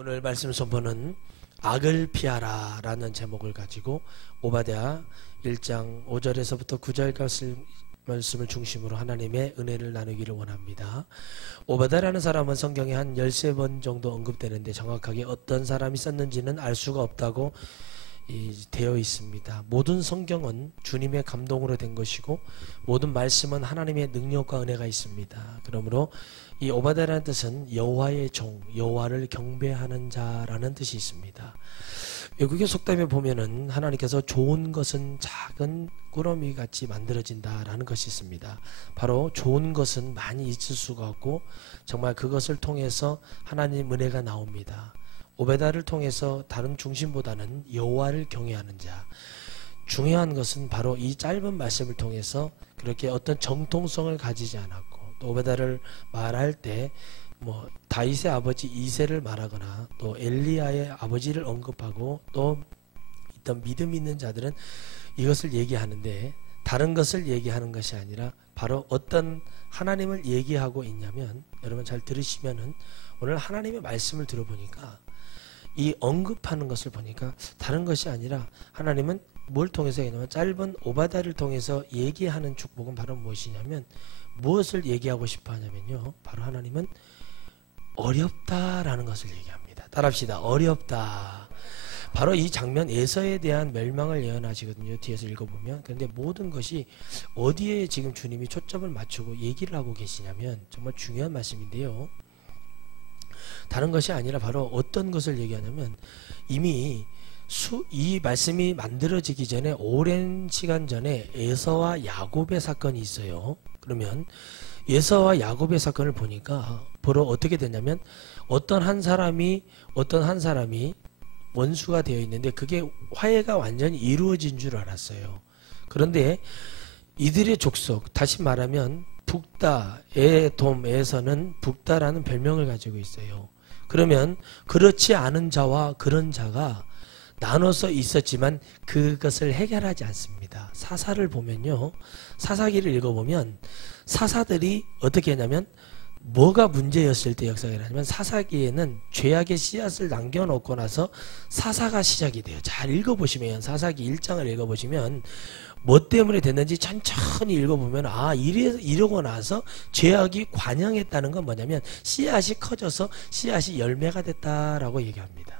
오늘 말씀 선포는 악을 피하라 라는 제목을 가지고 오바댜 1장 5절에서부터 9절까지 말씀을 중심으로 하나님의 은혜를 나누기를 원합니다. 오바댜라는 사람은 성경에 한 13번 정도 언급되는데 정확하게 어떤 사람이 썼는지는 알 수가 없다고 되어 있습니다. 모든 성경은 주님의 감동으로 된 것이고 모든 말씀은 하나님의 능력과 은혜가 있습니다. 그러므로 이 오바댜라는 뜻은 여호와의 종, 여호와를 경배하는 자라는 뜻이 있습니다. 외국의 속담에 보면은 하나님께서 좋은 것은 작은 꾸러미 같이 만들어진다라는 것이 있습니다. 바로 좋은 것은 많이 있을 수가 없고 정말 그것을 통해서 하나님 은혜가 나옵니다. 오베다를 통해서 다른 중심보다는 여호와를 경외하는 자. 중요한 것은 바로 이 짧은 말씀을 통해서 그렇게 어떤 정통성을 가지지 않았고 또 오베다를 말할 때 다윗의 아버지 이새를 말하거나 또 엘리야의 아버지를 언급하고 또 있던 믿음 있는 자들은 이것을 얘기하는데 다른 것을 얘기하는 것이 아니라 바로 어떤 하나님을 얘기하고 있냐면 여러분 잘 들으시면은 오늘 하나님의 말씀을 들어보니까 이 언급하는 것을 보니까 다른 것이 아니라 하나님은 뭘 통해서 얘기하냐면 짧은 오바댜를 통해서 얘기하는 축복은 바로 무엇이냐면 무엇을 얘기하고 싶어 하냐면요 바로 하나님은 어렵다라는 것을 얘기합니다. 따라합시다. 어렵다. 바로 이 장면 에서에 대한 멸망을 예언하시거든요. 뒤에서 읽어보면. 그런데 모든 것이 어디에 지금 주님이 초점을 맞추고 얘기를 하고 계시냐면 정말 중요한 말씀인데요. 다른 것이 아니라 바로 어떤 것을 얘기하냐면 이미 이 말씀이 만들어지기 전에 오랜 시간 전에 에서와 야곱의 사건이 있어요. 그러면 에서와 야곱의 사건을 보니까 바로 어떻게 되냐면 어떤 한 사람이 원수가 되어 있는데 그게 화해가 완전히 이루어진 줄 알았어요. 그런데 이들의 족속, 다시 말하면 북다, 에돔에서는 북다라는 별명을 가지고 있어요. 그러면 그렇지 않은 자와 그런 자가 나눠서 있었지만 그것을 해결하지 않습니다. 사사를 보면요. 사사기를 읽어보면 사사들이 어떻게 했냐면 뭐가 문제였을 때 역사를 하냐면 사사기에는 죄악의 씨앗을 남겨놓고 나서 사사가 시작이 돼요. 잘 읽어보시면 사사기 1장을 읽어보시면 뭐 때문에 됐는지 천천히 읽어보면 이러고 나서 죄악이 관영했다는 건 뭐냐면 씨앗이 커져서 씨앗이 열매가 됐다라고 얘기합니다.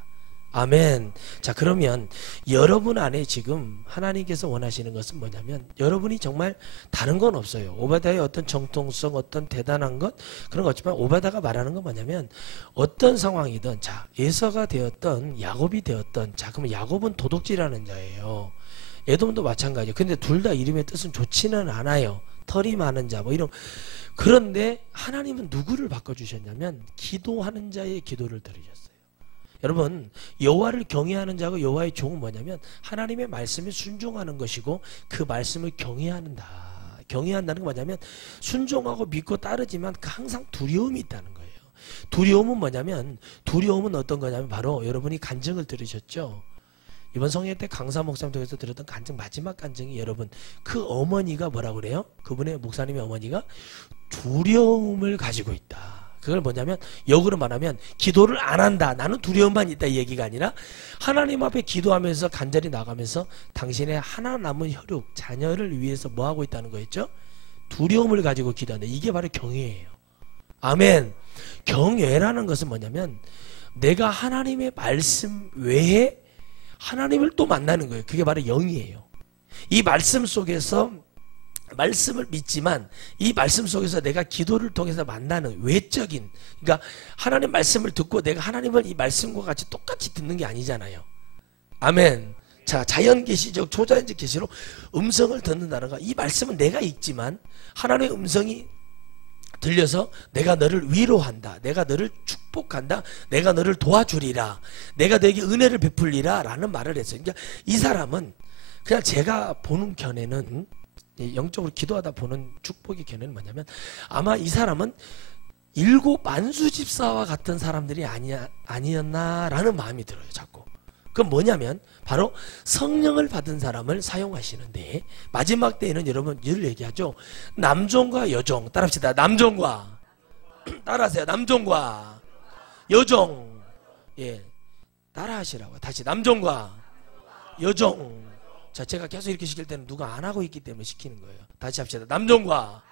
아멘. 자, 그러면 여러분 안에 지금 하나님께서 원하시는 것은 뭐냐면 여러분이 정말 다른 건 없어요. 오바댜의 어떤 정통성, 어떤 대단한 것 그런 거 없지만 오바댜가 말하는 건 뭐냐면 어떤 상황이든 자, 에서가 되었던 야곱이 되었던 자, 그러면 야곱은 도둑질하는 자예요. 에돔도 마찬가지예요. 근데 둘 다 이름의 뜻은 좋지는 않아요. 털이 많은 자 이런. 그런데 하나님은 누구를 바꿔주셨냐면 기도하는 자의 기도를 들으셨어요. 여러분 여호와를 경외하는 자고 여호와의 종은 뭐냐면 하나님의 말씀에 순종하는 것이고 그 말씀을 경외한다는 건 뭐냐면 순종하고 믿고 따르지만 항상 두려움이 있다는 거예요. 두려움은 뭐냐면 두려움은 어떤 거냐면 바로 여러분이 간증을 들으셨죠. 이번 성회 때 강사 목사님 통해서 들었던 간증 마지막 간증이 여러분 그 어머니가 뭐라고 그래요? 그분의 목사님의 어머니가 두려움을 가지고 있다. 그걸 뭐냐면 역으로 말하면 기도를 안 한다. 나는 두려움만 있다 이 얘기가 아니라 하나님 앞에 기도하면서 간절히 나가면서 당신의 하나 남은 혈육 자녀를 위해서 뭐하고 있다는 거였죠? 두려움을 가지고 기도한다. 이게 바로 경외예요. 아멘. 경외라는 것은 뭐냐면 내가 하나님의 말씀 외에 하나님을 또 만나는 거예요. 그게 바로 영이에요. 이 말씀 속에서 말씀을 믿지만 이 말씀 속에서 내가 기도를 통해서 만나는 외적인 그러니까 하나님 말씀을 듣고 내가 하나님을 이 말씀과 같이 똑같이 듣는 게 아니잖아요. 아멘. 자, 자연계시적 초자연적 계시로 음성을 듣는다는 거. 이 말씀은 내가 읽지만 하나님의 음성이 들려서 내가 너를 위로한다. 내가 너를 축복한다. 내가 너를 도와주리라. 내가 너에게 은혜를 베풀리라 라는 말을 했어요. 그러니까 이 사람은 그냥 제가 보는 견해는 영적으로 기도하다 보는 축복의 견해는 뭐냐면 아마 이 사람은 7 만수집사와 같은 사람들이 아니었나라는 마음이 들어요. 자꾸. 그건 뭐냐면 바로 성령을 받은 사람을 사용하시는데 마지막 때에는 여러분 늘 얘기하죠. 남종과 여종 따라합시다. 남종과 따라하세요. 남종과 여종 예, 따라하시라고. 다시 남종과 여종. 자, 제가 계속 이렇게 시킬 때는 누가 안 하고 있기 때문에 시키는 거예요. 다시 합시다. 남종과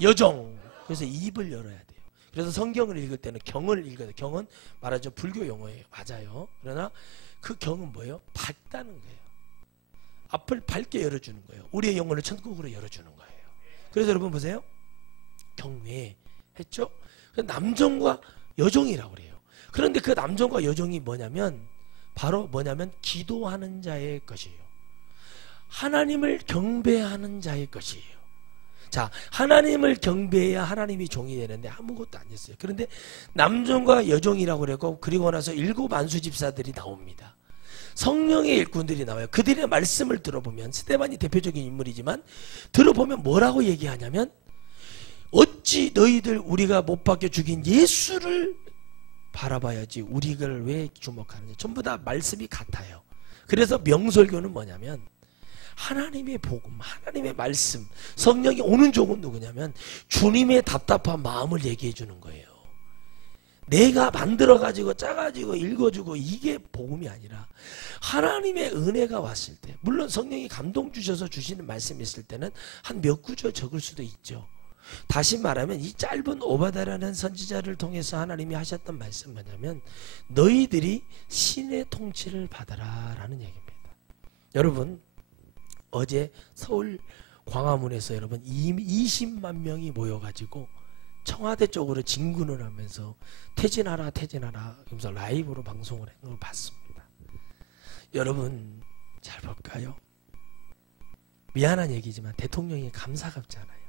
여종. 그래서 입을 열어야 돼요. 그래서 성경을 읽을 때는 경을 읽어야 돼요. 경은 말하죠, 불교 용어예요. 맞아요. 그러나 그 경은 뭐예요? 밝다는 거예요. 앞을 밝게 열어주는 거예요. 우리의 영혼을 천국으로 열어주는 거예요. 그래서 여러분 보세요. 경외 했죠? 남종과 여종이라고 그래요. 그런데 그 남종과 여종이 뭐냐면 바로 뭐냐면 기도하는 자의 것이에요. 하나님을 경배하는 자의 것이에요. 자, 하나님을 경배해야 하나님이 종이 되는데 아무것도 안 됐어요. 그런데 남종과 여종이라고 그랬고, 그리고 나서 일곱 안수 집사들이 나옵니다. 성령의 일꾼들이 나와요. 그들의 말씀을 들어보면, 스데반이 대표적인 인물이지만 들어보면 뭐라고 얘기하냐면, 어찌 너희들 우리가 못 박혀 죽인 예수를 바라봐야지 우리를 왜 주목하는지. 전부 다 말씀이 같아요. 그래서 명설교는 뭐냐면 하나님의 복음, 하나님의 말씀, 성령이 오는 종은 누구냐면 주님의 답답한 마음을 얘기해 주는 거예요. 내가 만들어가지고 짜가지고 읽어주고 이게 복음이 아니라 하나님의 은혜가 왔을 때, 물론 성령이 감동 주셔서 주시는 말씀이 있을 때는 한 몇 구절 적을 수도 있죠. 다시 말하면 이 짧은 오바다라는 선지자를 통해서 하나님이 하셨던 말씀 뭐냐면 너희들이 신의 통치를 받아라 라는 얘기입니다. 여러분, 어제 서울 광화문에서 여러분 20만 명이 모여가지고 청와대 쪽으로 진군을 하면서 퇴진하라 퇴진하라 하면서 라이브로 방송을 했는 걸 봤습니다. 여러분 잘 볼까요? 미안한 얘기지만 대통령이 감사갑지 않아요.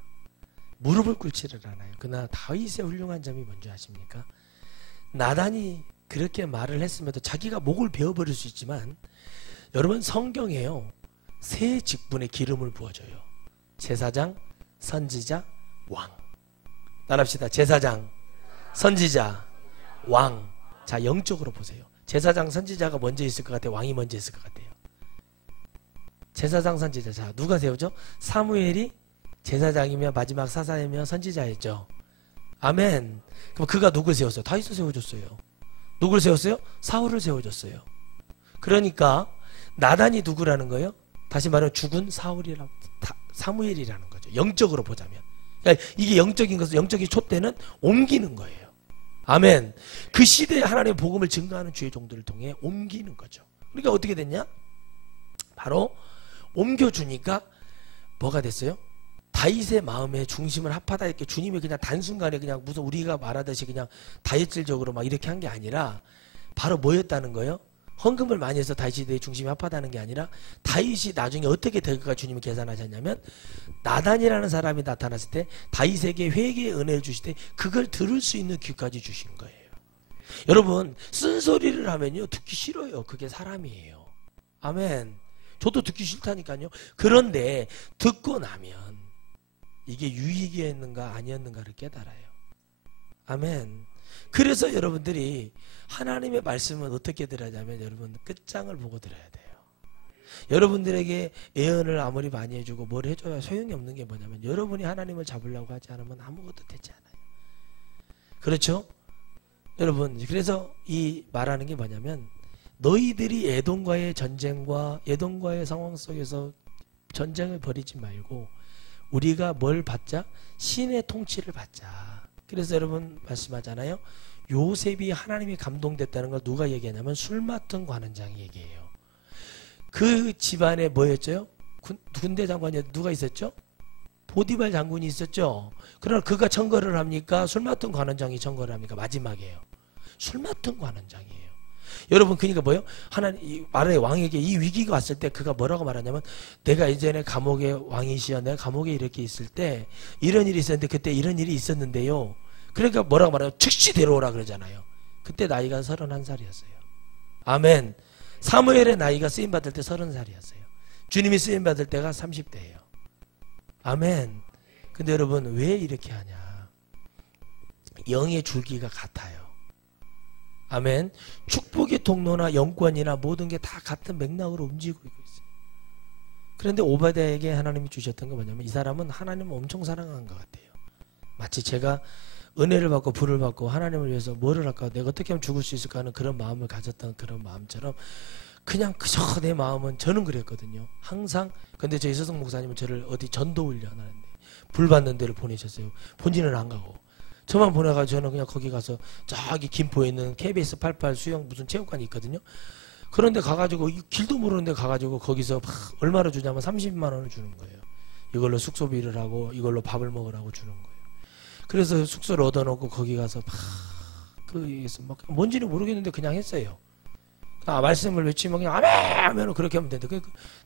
무릎을 꿇지를 않아요. 그러나 다윗의 훌륭한 점이 뭔지 아십니까? 나단이 그렇게 말을 했음에도 자기가 목을 베어버릴 수 있지만, 여러분 성경에요 세 직분의 기름을 부어줘요. 제사장, 선지자, 왕. 따라합시다. 제사장, 선지자, 왕. 자, 영적으로 보세요. 제사장, 선지자가 먼저 있을 것 같아요? 왕이 먼저 있을 것 같아요? 제사장, 선지자. 자, 누가 세우죠? 사무엘이 제사장이며 마지막 사사이며 선지자였죠. 아멘. 그럼 그가 누굴 세웠어요? 다윗을 세워줬어요. 누굴 세웠어요? 사울을 세워줬어요. 그러니까 나단이 누구라는 거예요? 다시 말하면 죽은 사울이라고, 사무엘이라는 거죠. 영적으로 보자면. 그러니까 이게 영적인 것은, 영적인 촛대는 옮기는 거예요. 아멘. 그 시대에 하나님의 복음을 증거하는 주의 종들을 통해 옮기는 거죠. 그러니까 어떻게 됐냐? 바로 옮겨주니까 뭐가 됐어요? 다윗의 마음의 중심을 합하다 이렇게 주님이 그냥 단순간에 그냥 무슨 우리가 말하듯이 그냥 다혈질적으로 막 이렇게 한 게 아니라 바로 뭐였다는 거예요? 헌금을 많이 해서 다윗이 내 중심이 합하다는 게 아니라 다윗이 나중에 어떻게 될까 주님이 계산하셨냐면 나단이라는 사람이 나타났을 때 다윗에게 회개의 은혜를 주실 때 그걸 들을 수 있는 귀까지 주신 거예요. 여러분 쓴소리를 하면요 듣기 싫어요. 그게 사람이에요. 아멘. 저도 듣기 싫다니까요. 그런데 듣고 나면 이게 유익이었는가 아니었는가를 깨달아요. 아멘. 그래서 여러분들이 하나님의 말씀은 어떻게 들어야 하냐면 여러분 끝장을 보고 들어야 돼요. 여러분들에게 예언을 아무리 많이 해주고 뭘 해줘야 소용이 없는 게 뭐냐면 여러분이 하나님을 잡으려고 하지 않으면 아무것도 되지 않아요. 그렇죠? 여러분 그래서 이 말하는 게 뭐냐면 너희들이 에돔과의 전쟁과 에돔과의 상황 속에서 전쟁을 벌이지 말고 우리가 뭘 받자? 신의 통치를 받자. 그래서 여러분 말씀하잖아요. 요셉이 하나님이 감동됐다는 걸 누가 얘기하냐면 술 맡은 관원장이 얘기해요. 그 집안에 뭐였죠? 군대 장관이 누가 있었죠? 보디발 장군이 있었죠. 그러나 그가 청거를 합니까? 술 맡은 관원장이 청거를 합니까? 마지막이에요. 술 맡은 관원장이에요. 여러분 그러니까 뭐예요? 하나님 말의 왕에게 이 위기가 왔을 때 그가 뭐라고 말하냐면 내가 이전에 감옥의 왕이시여 내가 감옥에 이렇게 있을 때 이런 일이 있었는데 그때 이런 일이 있었는데요. 그러니까 뭐라고 말해요? 즉시 데려오라 그러잖아요. 그때 나이가 31살이었어요. 아멘. 사무엘의 나이가 쓰임받을 때 30살이었어요. 주님이 쓰임받을 때가 30대예요. 아멘. 근데 여러분 왜 이렇게 하냐? 영의 줄기가 같아요. 아멘. 축복의 통로나 영권이나 모든 게 다 같은 맥락으로 움직이고 있어요. 그런데 오바댜에게 하나님이 주셨던 게 뭐냐면 이 사람은 하나님을 엄청 사랑한 것 같아요. 마치 제가 은혜를 받고 불을 받고 하나님을 위해서 뭐를 할까, 내가 어떻게 하면 죽을 수 있을까 하는 그런 마음을 가졌던 그런 마음처럼 그냥 그저 내 마음은 저는 그랬거든요. 항상. 근데 저희 이서성 목사님은 저를 어디 전도 훈련하는데 불 받는 데를 보내셨어요. 본지는 안 가고 저만 보내가지고 저는 그냥 거기 가서 저기 김포에 있는 KBS 88 수영 무슨 체육관이 있거든요. 그런데 가가지고 길도 모르는데 가가지고 거기서 막 얼마를 주냐면 30만 원을 주는 거예요. 이걸로 숙소비를 하고 이걸로 밥을 먹으라고 주는 거예요. 그래서 숙소를 얻어놓고 거기 가서 막 뭔지는 모르겠는데 그냥 했어요. 말씀을 외치면 그냥 아멘 하면 그렇게 하면 된다.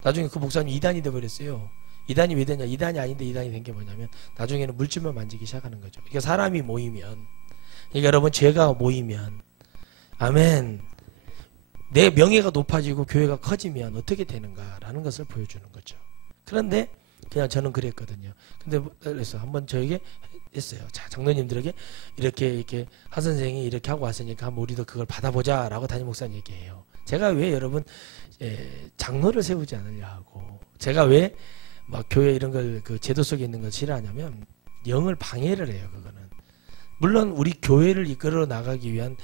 나중에 그 목사님 이단이 돼버렸어요. 이단이 왜 되냐? 이단이 아닌데 이단이 된 게 뭐냐면 나중에는 물질만 만지기 시작하는 거죠. 그러니까 사람이 모이면, 그러니까 여러분 죄가 모이면, 아멘, 내 명예가 높아지고 교회가 커지면 어떻게 되는가라는 것을 보여주는 거죠. 그런데 그냥 저는 그랬거든요. 근데 그래서 한번 저에게 했어요. 자, 장로님들에게 이렇게 하 선생이 이렇게 하고 왔으니까 한번 우리도 그걸 받아보자라고 담임 목사님 얘기해요. 제가 왜 여러분 장로를 세우지 않으려 하고, 제가 왜 막 교회 이런 걸 그 제도 속에 있는 걸 싫어하냐면 영을 방해를 해요. 그거는 물론 우리 교회를 이끌어 나가기 위한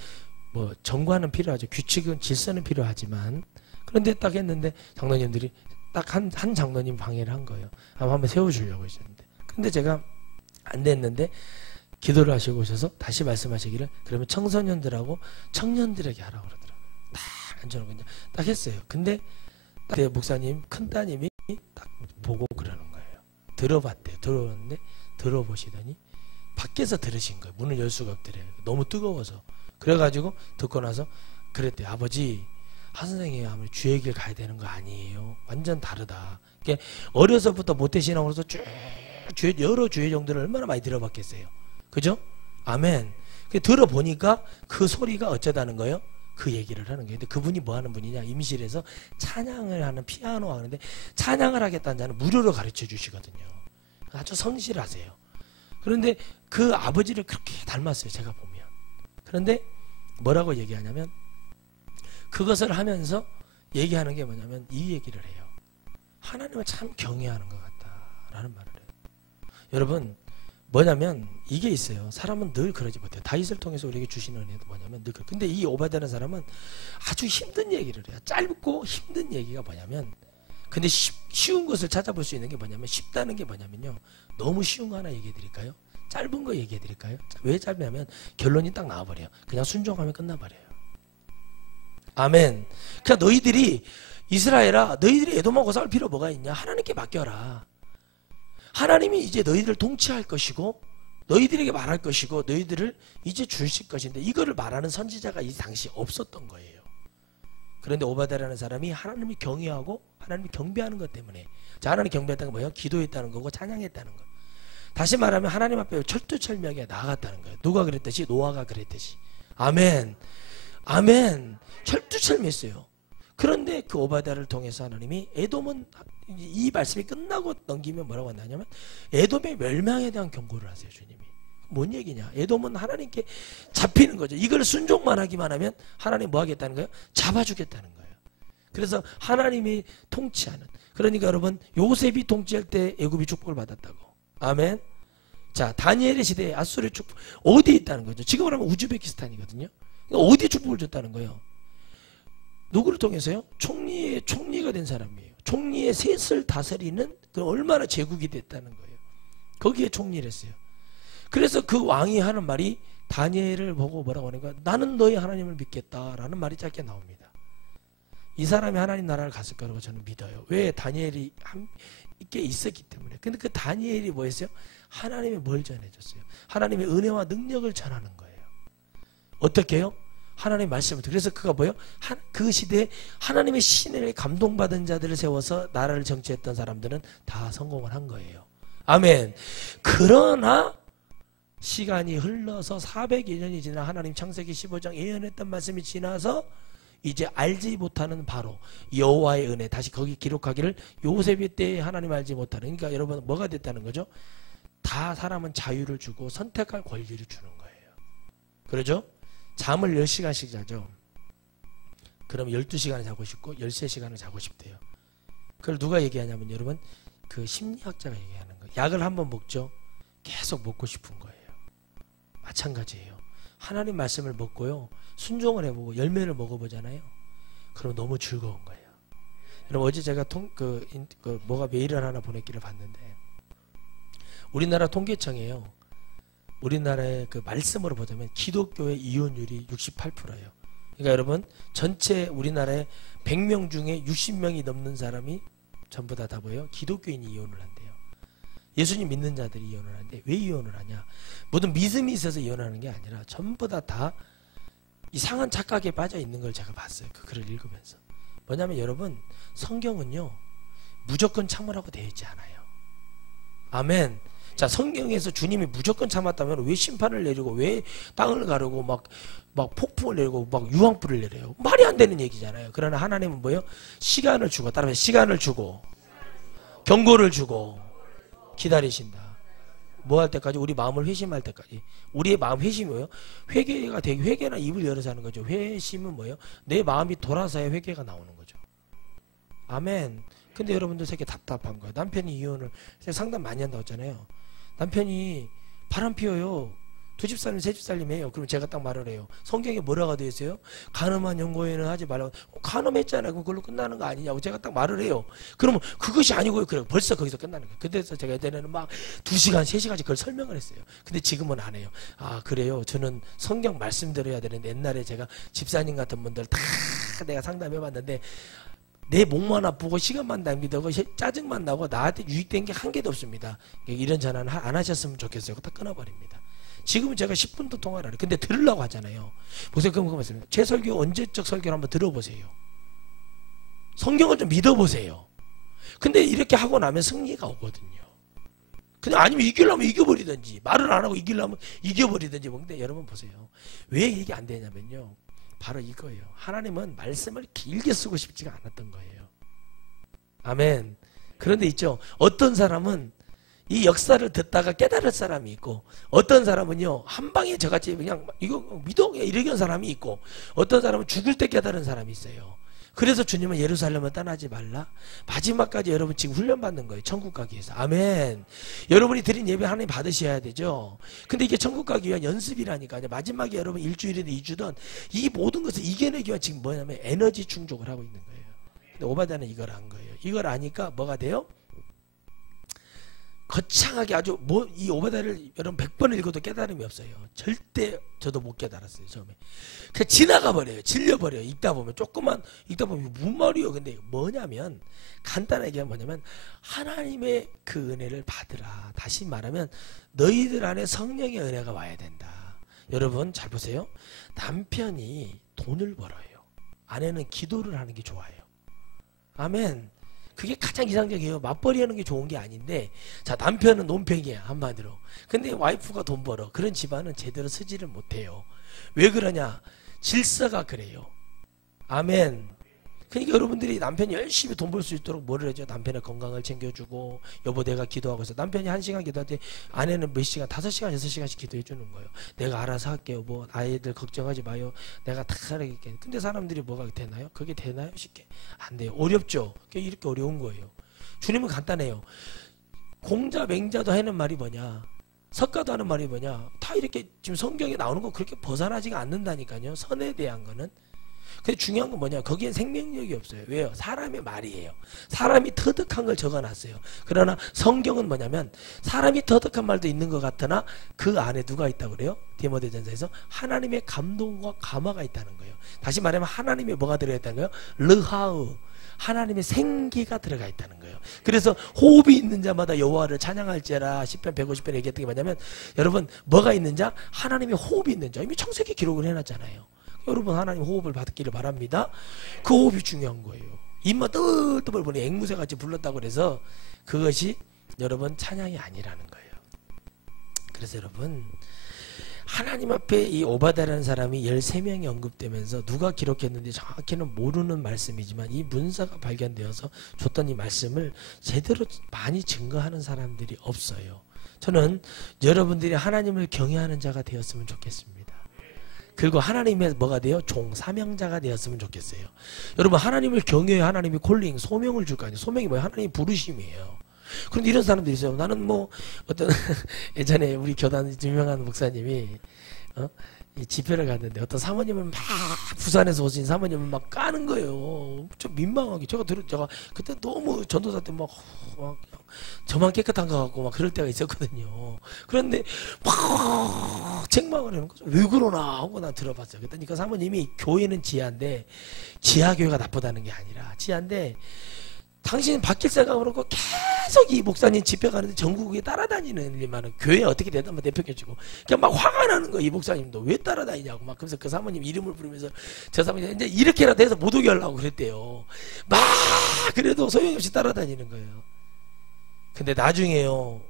뭐 정관은 필요하죠. 규칙은 질서는 필요하지만, 그런데 딱 했는데 장로님들이 딱 한 장로님 방해를 한 거예요. 한번 세워주려고 했었는데, 근데 제가 안 됐는데 기도를 하시고 오셔서 다시 말씀하시기를 그러면 청소년들하고 청년들에게 하라고 그러더라고요. 딱 앉혀놓고 그냥 딱 했어요. 근데 딱 목사님 큰 따님이 딱 보고 그러는 거예요. 들어봤대요. 들어봤는데 들어보시더니 밖에서 들으신 거예요. 문을 열 수가 없더래요. 너무 뜨거워서. 그래가지고 듣고 나서 그랬대요. 아버지, 하 선생님이 아무리 주의 길 가야 되는 거 아니에요. 완전 다르다. 그러니까 어려서부터 모태신앙으로서 쭉 여러 주의 정도를 얼마나 많이 들어봤겠어요. 그죠? 아멘. 들어보니까 그 소리가 어쩌다는 거예요? 그 얘기를 하는 거예요. 근데 그분이 뭐 하는 분이냐? 임실에서 찬양을 하는 피아노 하는데 찬양을 하겠다는 자는 무료로 가르쳐 주시거든요. 아주 성실하세요. 그런데 그 아버지를 그렇게 닮았어요. 제가 보면. 그런데 뭐라고 얘기하냐면 그것을 하면서 얘기하는 게 뭐냐면 이 얘기를 해요. 하나님을 참 경외하는 것 같다라는 말을 해요. 여러분, 뭐냐면 이게 있어요. 사람은 늘 그러지 못해요. 다윗을 통해서 우리에게 주시는 은혜도 뭐냐면 늘 근데 이 오바댜라는 사람은 아주 힘든 얘기를 해요. 짧고 힘든 얘기가 뭐냐면, 근데 쉬운 것을 찾아볼 수 있는 게 뭐냐면, 쉽다는 게 뭐냐면요, 너무 쉬운 거 하나 얘기해 드릴까요? 짧은 거 얘기해 드릴까요? 왜 짧냐면 결론이 딱 나와버려요. 그냥 순종하면 끝나버려요. 아멘. 그러니까 너희들이 이스라엘아, 너희들이 에돔하고 싸울 필요 뭐가 있냐? 하나님께 맡겨라. 하나님이 이제 너희들을 통치할 것이고 너희들에게 말할 것이고 너희들을 이제 주실 것인데, 이거를 말하는 선지자가 이 당시 없었던 거예요. 그런데 오바댜라는 사람이 하나님을 경외하고 하나님을 경배하는 것 때문에, 자, 하나님 경배했다는 건 뭐예요? 기도했다는 거고 찬양했다는 거. 다시 말하면 하나님 앞에 철두철미하게 나아갔다는 거예요. 누가 그랬듯이? 노아가 그랬듯이. 아멘. 아멘. 철두철미했어요. 그런데 그 오바댜를 통해서 하나님이 에돔은, 이 말씀이 끝나고 넘기면 뭐라고 한다냐면 에돔의 멸망에 대한 경고를 하세요. 주님이 뭔 얘기냐? 에돔은 하나님께 잡히는 거죠. 이걸 순종만 하기만 하면 하나님 뭐 하겠다는 거예요? 잡아주겠다는 거예요. 그래서 하나님이 통치하는, 그러니까 여러분, 요셉이 통치할 때 애굽이 축복을 받았다고. 아멘. 자, 다니엘의 시대에 아수르 축복 어디에 있다는 거죠? 지금으로 하면 우즈베키스탄이거든요. 어디 축복을 줬다는 거예요? 누구를 통해서요? 총리가 된 사람이에요. 총리의 셋을 다스리는 그 얼마나 제국이 됐다는 거예요. 거기에 총리를 했어요. 그래서 그 왕이 하는 말이, 다니엘을 보고 뭐라고 하는가? 나는 너희 하나님을 믿겠다라는 말이 짧게 나옵니다. 이 사람이 하나님 나라를 갔을 거라고 저는 믿어요. 왜? 다니엘이 함께 있었기 때문에. 근데 그 다니엘이 뭐 했어요? 하나님의 뭘 전해줬어요? 하나님의 은혜와 능력을 전하는 거예요. 어떻게 해요? 하나님의 말씀을. 그래서 그가 뭐예요? 그 시대에 하나님의 신을 감동받은 자들을 세워서 나라를 정치했던 사람들은 다 성공을 한 거예요. 아멘. 그러나 시간이 흘러서 400여년이 지나 하나님 창세기 15장 예언했던 말씀이 지나서 이제 알지 못하는 바로 여호와의 은혜, 다시 거기 기록하기를 요셉의 때에 하나님 알지 못하는, 그러니까 여러분 뭐가 됐다는 거죠? 다 사람은 자유를 주고 선택할 권리를 주는 거예요. 그러죠? 잠을 10시간씩 자죠. 그럼 12시간을 자고 싶고 13시간을 자고 싶대요. 그걸 누가 얘기하냐면 여러분, 그 심리학자가 얘기하는 거예요. 약을 한번 먹죠. 계속 먹고 싶은 거예요. 마찬가지예요. 하나님 말씀을 먹고요, 순종을 해보고 열매를 먹어보잖아요. 그럼 너무 즐거운 거예요. 여러분, 어제 제가 뭐가 메일을 하나 보냈기를 봤는데, 우리나라 통계청이에요. 우리나라의 그 말씀으로 보자면 기독교의 이혼율이 68%예요. 그러니까 여러분, 전체 우리나라의 100명 중에 60명이 넘는 사람이 전부 다 뭐예요? 기독교인이 이혼을 한대요. 예수님 믿는 자들이 이혼을 하는데, 왜 이혼을 하냐? 모든 믿음이 있어서 이혼하는 게 아니라 전부 다 이상한 착각에 빠져 있는 걸 제가 봤어요. 그 글을 읽으면서. 뭐냐면 여러분, 성경은요 무조건 참으라고 되어 있지 않아요. 아멘. 자, 성경에서 주님이 무조건 참았다면 왜 심판을 내리고 왜 땅을 가르고 막 폭풍을 내리고 막 유황불을 내려요? 말이 안 되는 얘기잖아요. 그러나 하나님은 뭐예요? 시간을 주고, 따라서 시간을 주고 경고를 주고 기다리신다. 뭐 할 때까지? 우리 마음을 회심할 때까지. 우리의 마음 회심이 뭐예요? 회개가 되게, 회개나 입을 열어서 하는 거죠. 회심은 뭐예요? 내 마음이 돌아서야 회개가 나오는 거죠. 아멘. 근데 여러분들 되게 답답한 거예요. 남편이 이혼을 상담 많이 한다고 했잖아요. 남편이 바람 피워요. 두 집 살림, 세 집 살림 해요. 그럼 제가 딱 말을 해요. 성경에 뭐라고 되어 있어요? 간음한 영고에는 하지 말라고. 간음했잖아요. 그걸로 끝나는 거 아니냐고 제가 딱 말을 해요. 그러면 그것이 아니고요. 그래, 벌써 거기서 끝나는 거예요. 그래서 제가 예전에는 막 2시간, 3시간씩 그걸 설명을 했어요. 근데 지금은 안 해요. 아, 그래요? 저는 성경 말씀대로 해야 되는데, 옛날에 제가 집사님 같은 분들 다 내가 상담해봤는데 내 목만 아프고 시간만 낭비되고 짜증만 나고 나한테 유익된 게 한 개도 없습니다. 이런 전화는 안 하셨으면 좋겠어요. 딱 끊어버립니다. 지금은 제가 10분도 통화를 안 해요. 근데 들으려고 하잖아요. 보세요. 그럼 제 설교 언제적 설교를 한번 들어보세요. 성경을 좀 믿어보세요. 근데 이렇게 하고 나면 승리가 오거든요. 그냥 아니면 이기려면 이겨버리든지, 말을 안 하고 이기려면 이겨버리든지. 근데 여러분 보세요. 왜 이게 안 되냐면요, 바로 이거예요. 하나님은 말씀을 길게 쓰고 싶지가 않았던 거예요. 아멘. 그런데 있죠, 어떤 사람은 이 역사를 듣다가 깨달을 사람이 있고, 어떤 사람은요 한 방에 저같이 그냥 이거 믿어 이러는 사람이 있고, 어떤 사람은 죽을 때 깨달은 사람이 있어요. 그래서 주님은 예루살렘을 떠나지 말라, 마지막까지 여러분 지금 훈련받는 거예요. 천국 가기 위해서. 아멘. 여러분이 드린 예배 하나님 받으셔야 되죠. 근데 이게 천국 가기 위한 연습이라니까요. 마지막에 여러분 일주일이든 2주든 이 모든 것을 이겨내기 위한 지금 뭐냐면 에너지 충족을 하고 있는 거예요. 근데 오바댜는 이걸 안 거예요. 이걸 아니까 뭐가 돼요? 거창하게 아주 이 오바댜를 여러분 100번 읽어도 깨달음이 없어요. 절대 저도 못 깨달았어요. 처음에 그냥 지나가 버려요. 질려버려요. 읽다 보면 조금만 읽다 보면 무슨 말이요. 근데 뭐냐면 간단하게 뭐냐면 하나님의 그 은혜를 받으라. 다시 말하면 너희들 안에 성령의 은혜가 와야 된다. 여러분 잘 보세요. 남편이 돈을 벌어요. 아내는 기도를 하는 게 좋아요. 아멘. 그게 가장 이상적이에요. 맞벌이 하는 게 좋은 게 아닌데, 자, 남편은 논팽이야, 한마디로. 근데 와이프가 돈 벌어. 그런 집안은 제대로 쓰지를 못해요. 왜 그러냐? 질서가 그래요. 아멘. 그러니까 여러분들이 남편이 열심히 돈 벌 수 있도록 뭐를 해줘? 남편의 건강을 챙겨주고, 여보 내가 기도하고 있어. 남편이 1시간 기도할 때 아내는 몇 시간, 5시간, 6시간씩 기도해 주는 거예요. 내가 알아서 할게요. 뭐 아이들 걱정하지 마요. 내가 다 살아갈게. 근데 사람들이 뭐가 되나요? 그게 되나요? 쉽게? 안 돼요. 어렵죠. 그게 이렇게 어려운 거예요. 주님은 간단해요. 공자 맹자도 하는 말이 뭐냐? 석가도 하는 말이 뭐냐? 다 이렇게 지금 성경에 나오는 거 그렇게 벗어나지가 않는다니까요. 선에 대한 거는. 근데 중요한 건 뭐냐? 거기엔 생명력이 없어요. 왜요? 사람의 말이에요. 사람이 터득한 걸 적어놨어요. 그러나 성경은 뭐냐면 사람이 터득한 말도 있는 것 같으나 그 안에 누가 있다고 그래요? 디모데전서에서 하나님의 감동과 감화가 있다는 거예요. 다시 말하면 하나님의 뭐가 들어있다는 거예요? 르하우, 하나님의 생기가 들어가 있다는 거예요. 그래서 호흡이 있는 자마다 여호와를 찬양할지라 시편 150편에 얘기했던 게 뭐냐면, 여러분 뭐가 있는 자? 하나님의 호흡이 있는 자. 이미 창세기 기록을 해놨잖아요. 여러분 하나님 호흡을 받기를 바랍니다. 그 호흡이 중요한 거예요. 입만 뜰뜰 보니 앵무새같이 불렀다고 그래서 그것이 여러분 찬양이 아니라는 거예요. 그래서 여러분 하나님 앞에 이 오바댜라는 사람이 13명이 언급되면서 누가 기록했는지 정확히는 모르는 말씀이지만 이 문서가 발견되어서 줬던 이 말씀을 제대로 많이 증거하는 사람들이 없어요. 저는 여러분들이 하나님을 경외하는 자가 되었으면 좋겠습니다. 그리고 하나님의 뭐가 돼요? 종, 사명자가 되었으면 좋겠어요. 여러분 하나님을 경외해. 하나님이 콜링, 소명을 줄 거 아니에요. 소명이 뭐예요? 하나님의 부르심이에요. 그런데 이런 사람들이 있어요. 나는 뭐 어떤 예전에 우리 교단 유명한 목사님이 이 집회를 갔는데 어떤 사모님을 막 부산에서 오신 사모님을 막 까는 거예요. 좀 민망하게. 제가 그때 너무 전도사 때 막 저만 깨끗한 거 같고 막 그럴 때가 있었거든요. 그런데 막 책망을 하는 거죠. 왜 그러나 하고 나 들어봤어요. 그랬더니 그 사모님이 교회는 지하인데 지하교회가 나쁘다는 게 아니라 지하인데 당신은 바뀔 생각을 하고 계속 이 목사님 집회 가는데 전국에 따라다니는 일만은 교회 어떻게 되든 대표해주고 그냥 막 화가 나는 거야. 이 목사님도 왜 따라다니냐고 막. 그래서 그 사모님 이름을 부르면서 저 사모님 이제 이렇게라도 해서 못 오게 하려고 그랬대요. 막 그래도 소용없이 따라다니는 거예요. 근데 나중에요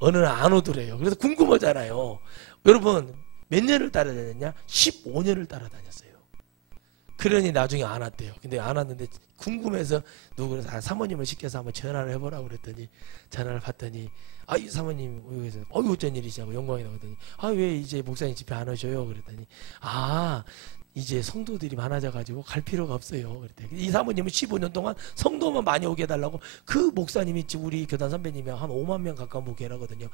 어느 날 안 오더래요. 그래서 궁금하잖아요. 여러분 몇 년을 따라다녔냐? 15년을 따라다녔어요. 그러니 나중에 안 왔대요. 근데 안 왔는데 궁금해서 누구를 사모님을 시켜서 한번 전화를 해보라고 그랬더니 전화를 받더니 이 사모님 어쩐 일이시냐고 영광이 나오더니 왜 이제 목사님 집회 안 오셔요? 그랬더니 이제 성도들이 많아져 가지고 갈 필요가 없어요. 그랬더니 이 사모님은 15년 동안 성도만 많이 오게 해달라고 그 목사님이 지금 우리 교단 선배님이 한 5만 명 가까운 목회라거든요.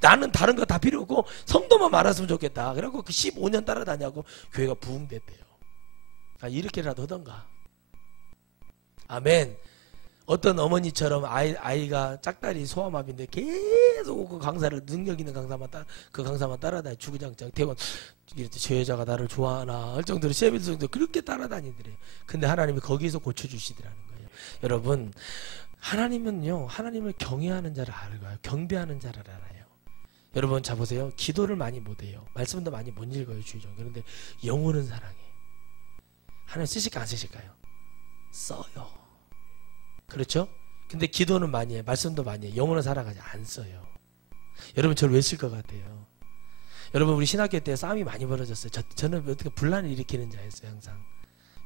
나는 다른 거 다 필요 없고 성도만 많았으면 좋겠다. 그래갖고 그 15년 따라다녀고 교회가 부흥됐대요. 이렇게라도 하던가. 아멘. 어떤 어머니처럼 아이가 짝다리 소아마비인데 계속 그 강사를 능력 있는 강사만 따라다니 주구장창 대원 저 여자가 나를 좋아하나 할 정도로 세빌 정도 그렇게 따라다니더래요. 근데 하나님이 거기서 고쳐주시더라는 거예요. 여러분 하나님은요 하나님을 경외하는 자를 알아요. 경배하는 자를 알아요. 여러분 자 보세요. 기도를 많이 못해요. 말씀도 많이 못 읽어요 주의종. 그런데 영혼은 사랑해. 하나님 쓰실까 안 쓰실까요? 써요. 그렇죠? 근데 기도는 많이 해. 말씀도 많이 해. 영혼은 살아가지 안 써요. 여러분 저를 왜 쓸 것 같아요? 여러분 우리 신학교 때 싸움이 많이 벌어졌어요. 저는 어떻게 분란을 일으키는 자였어요 항상.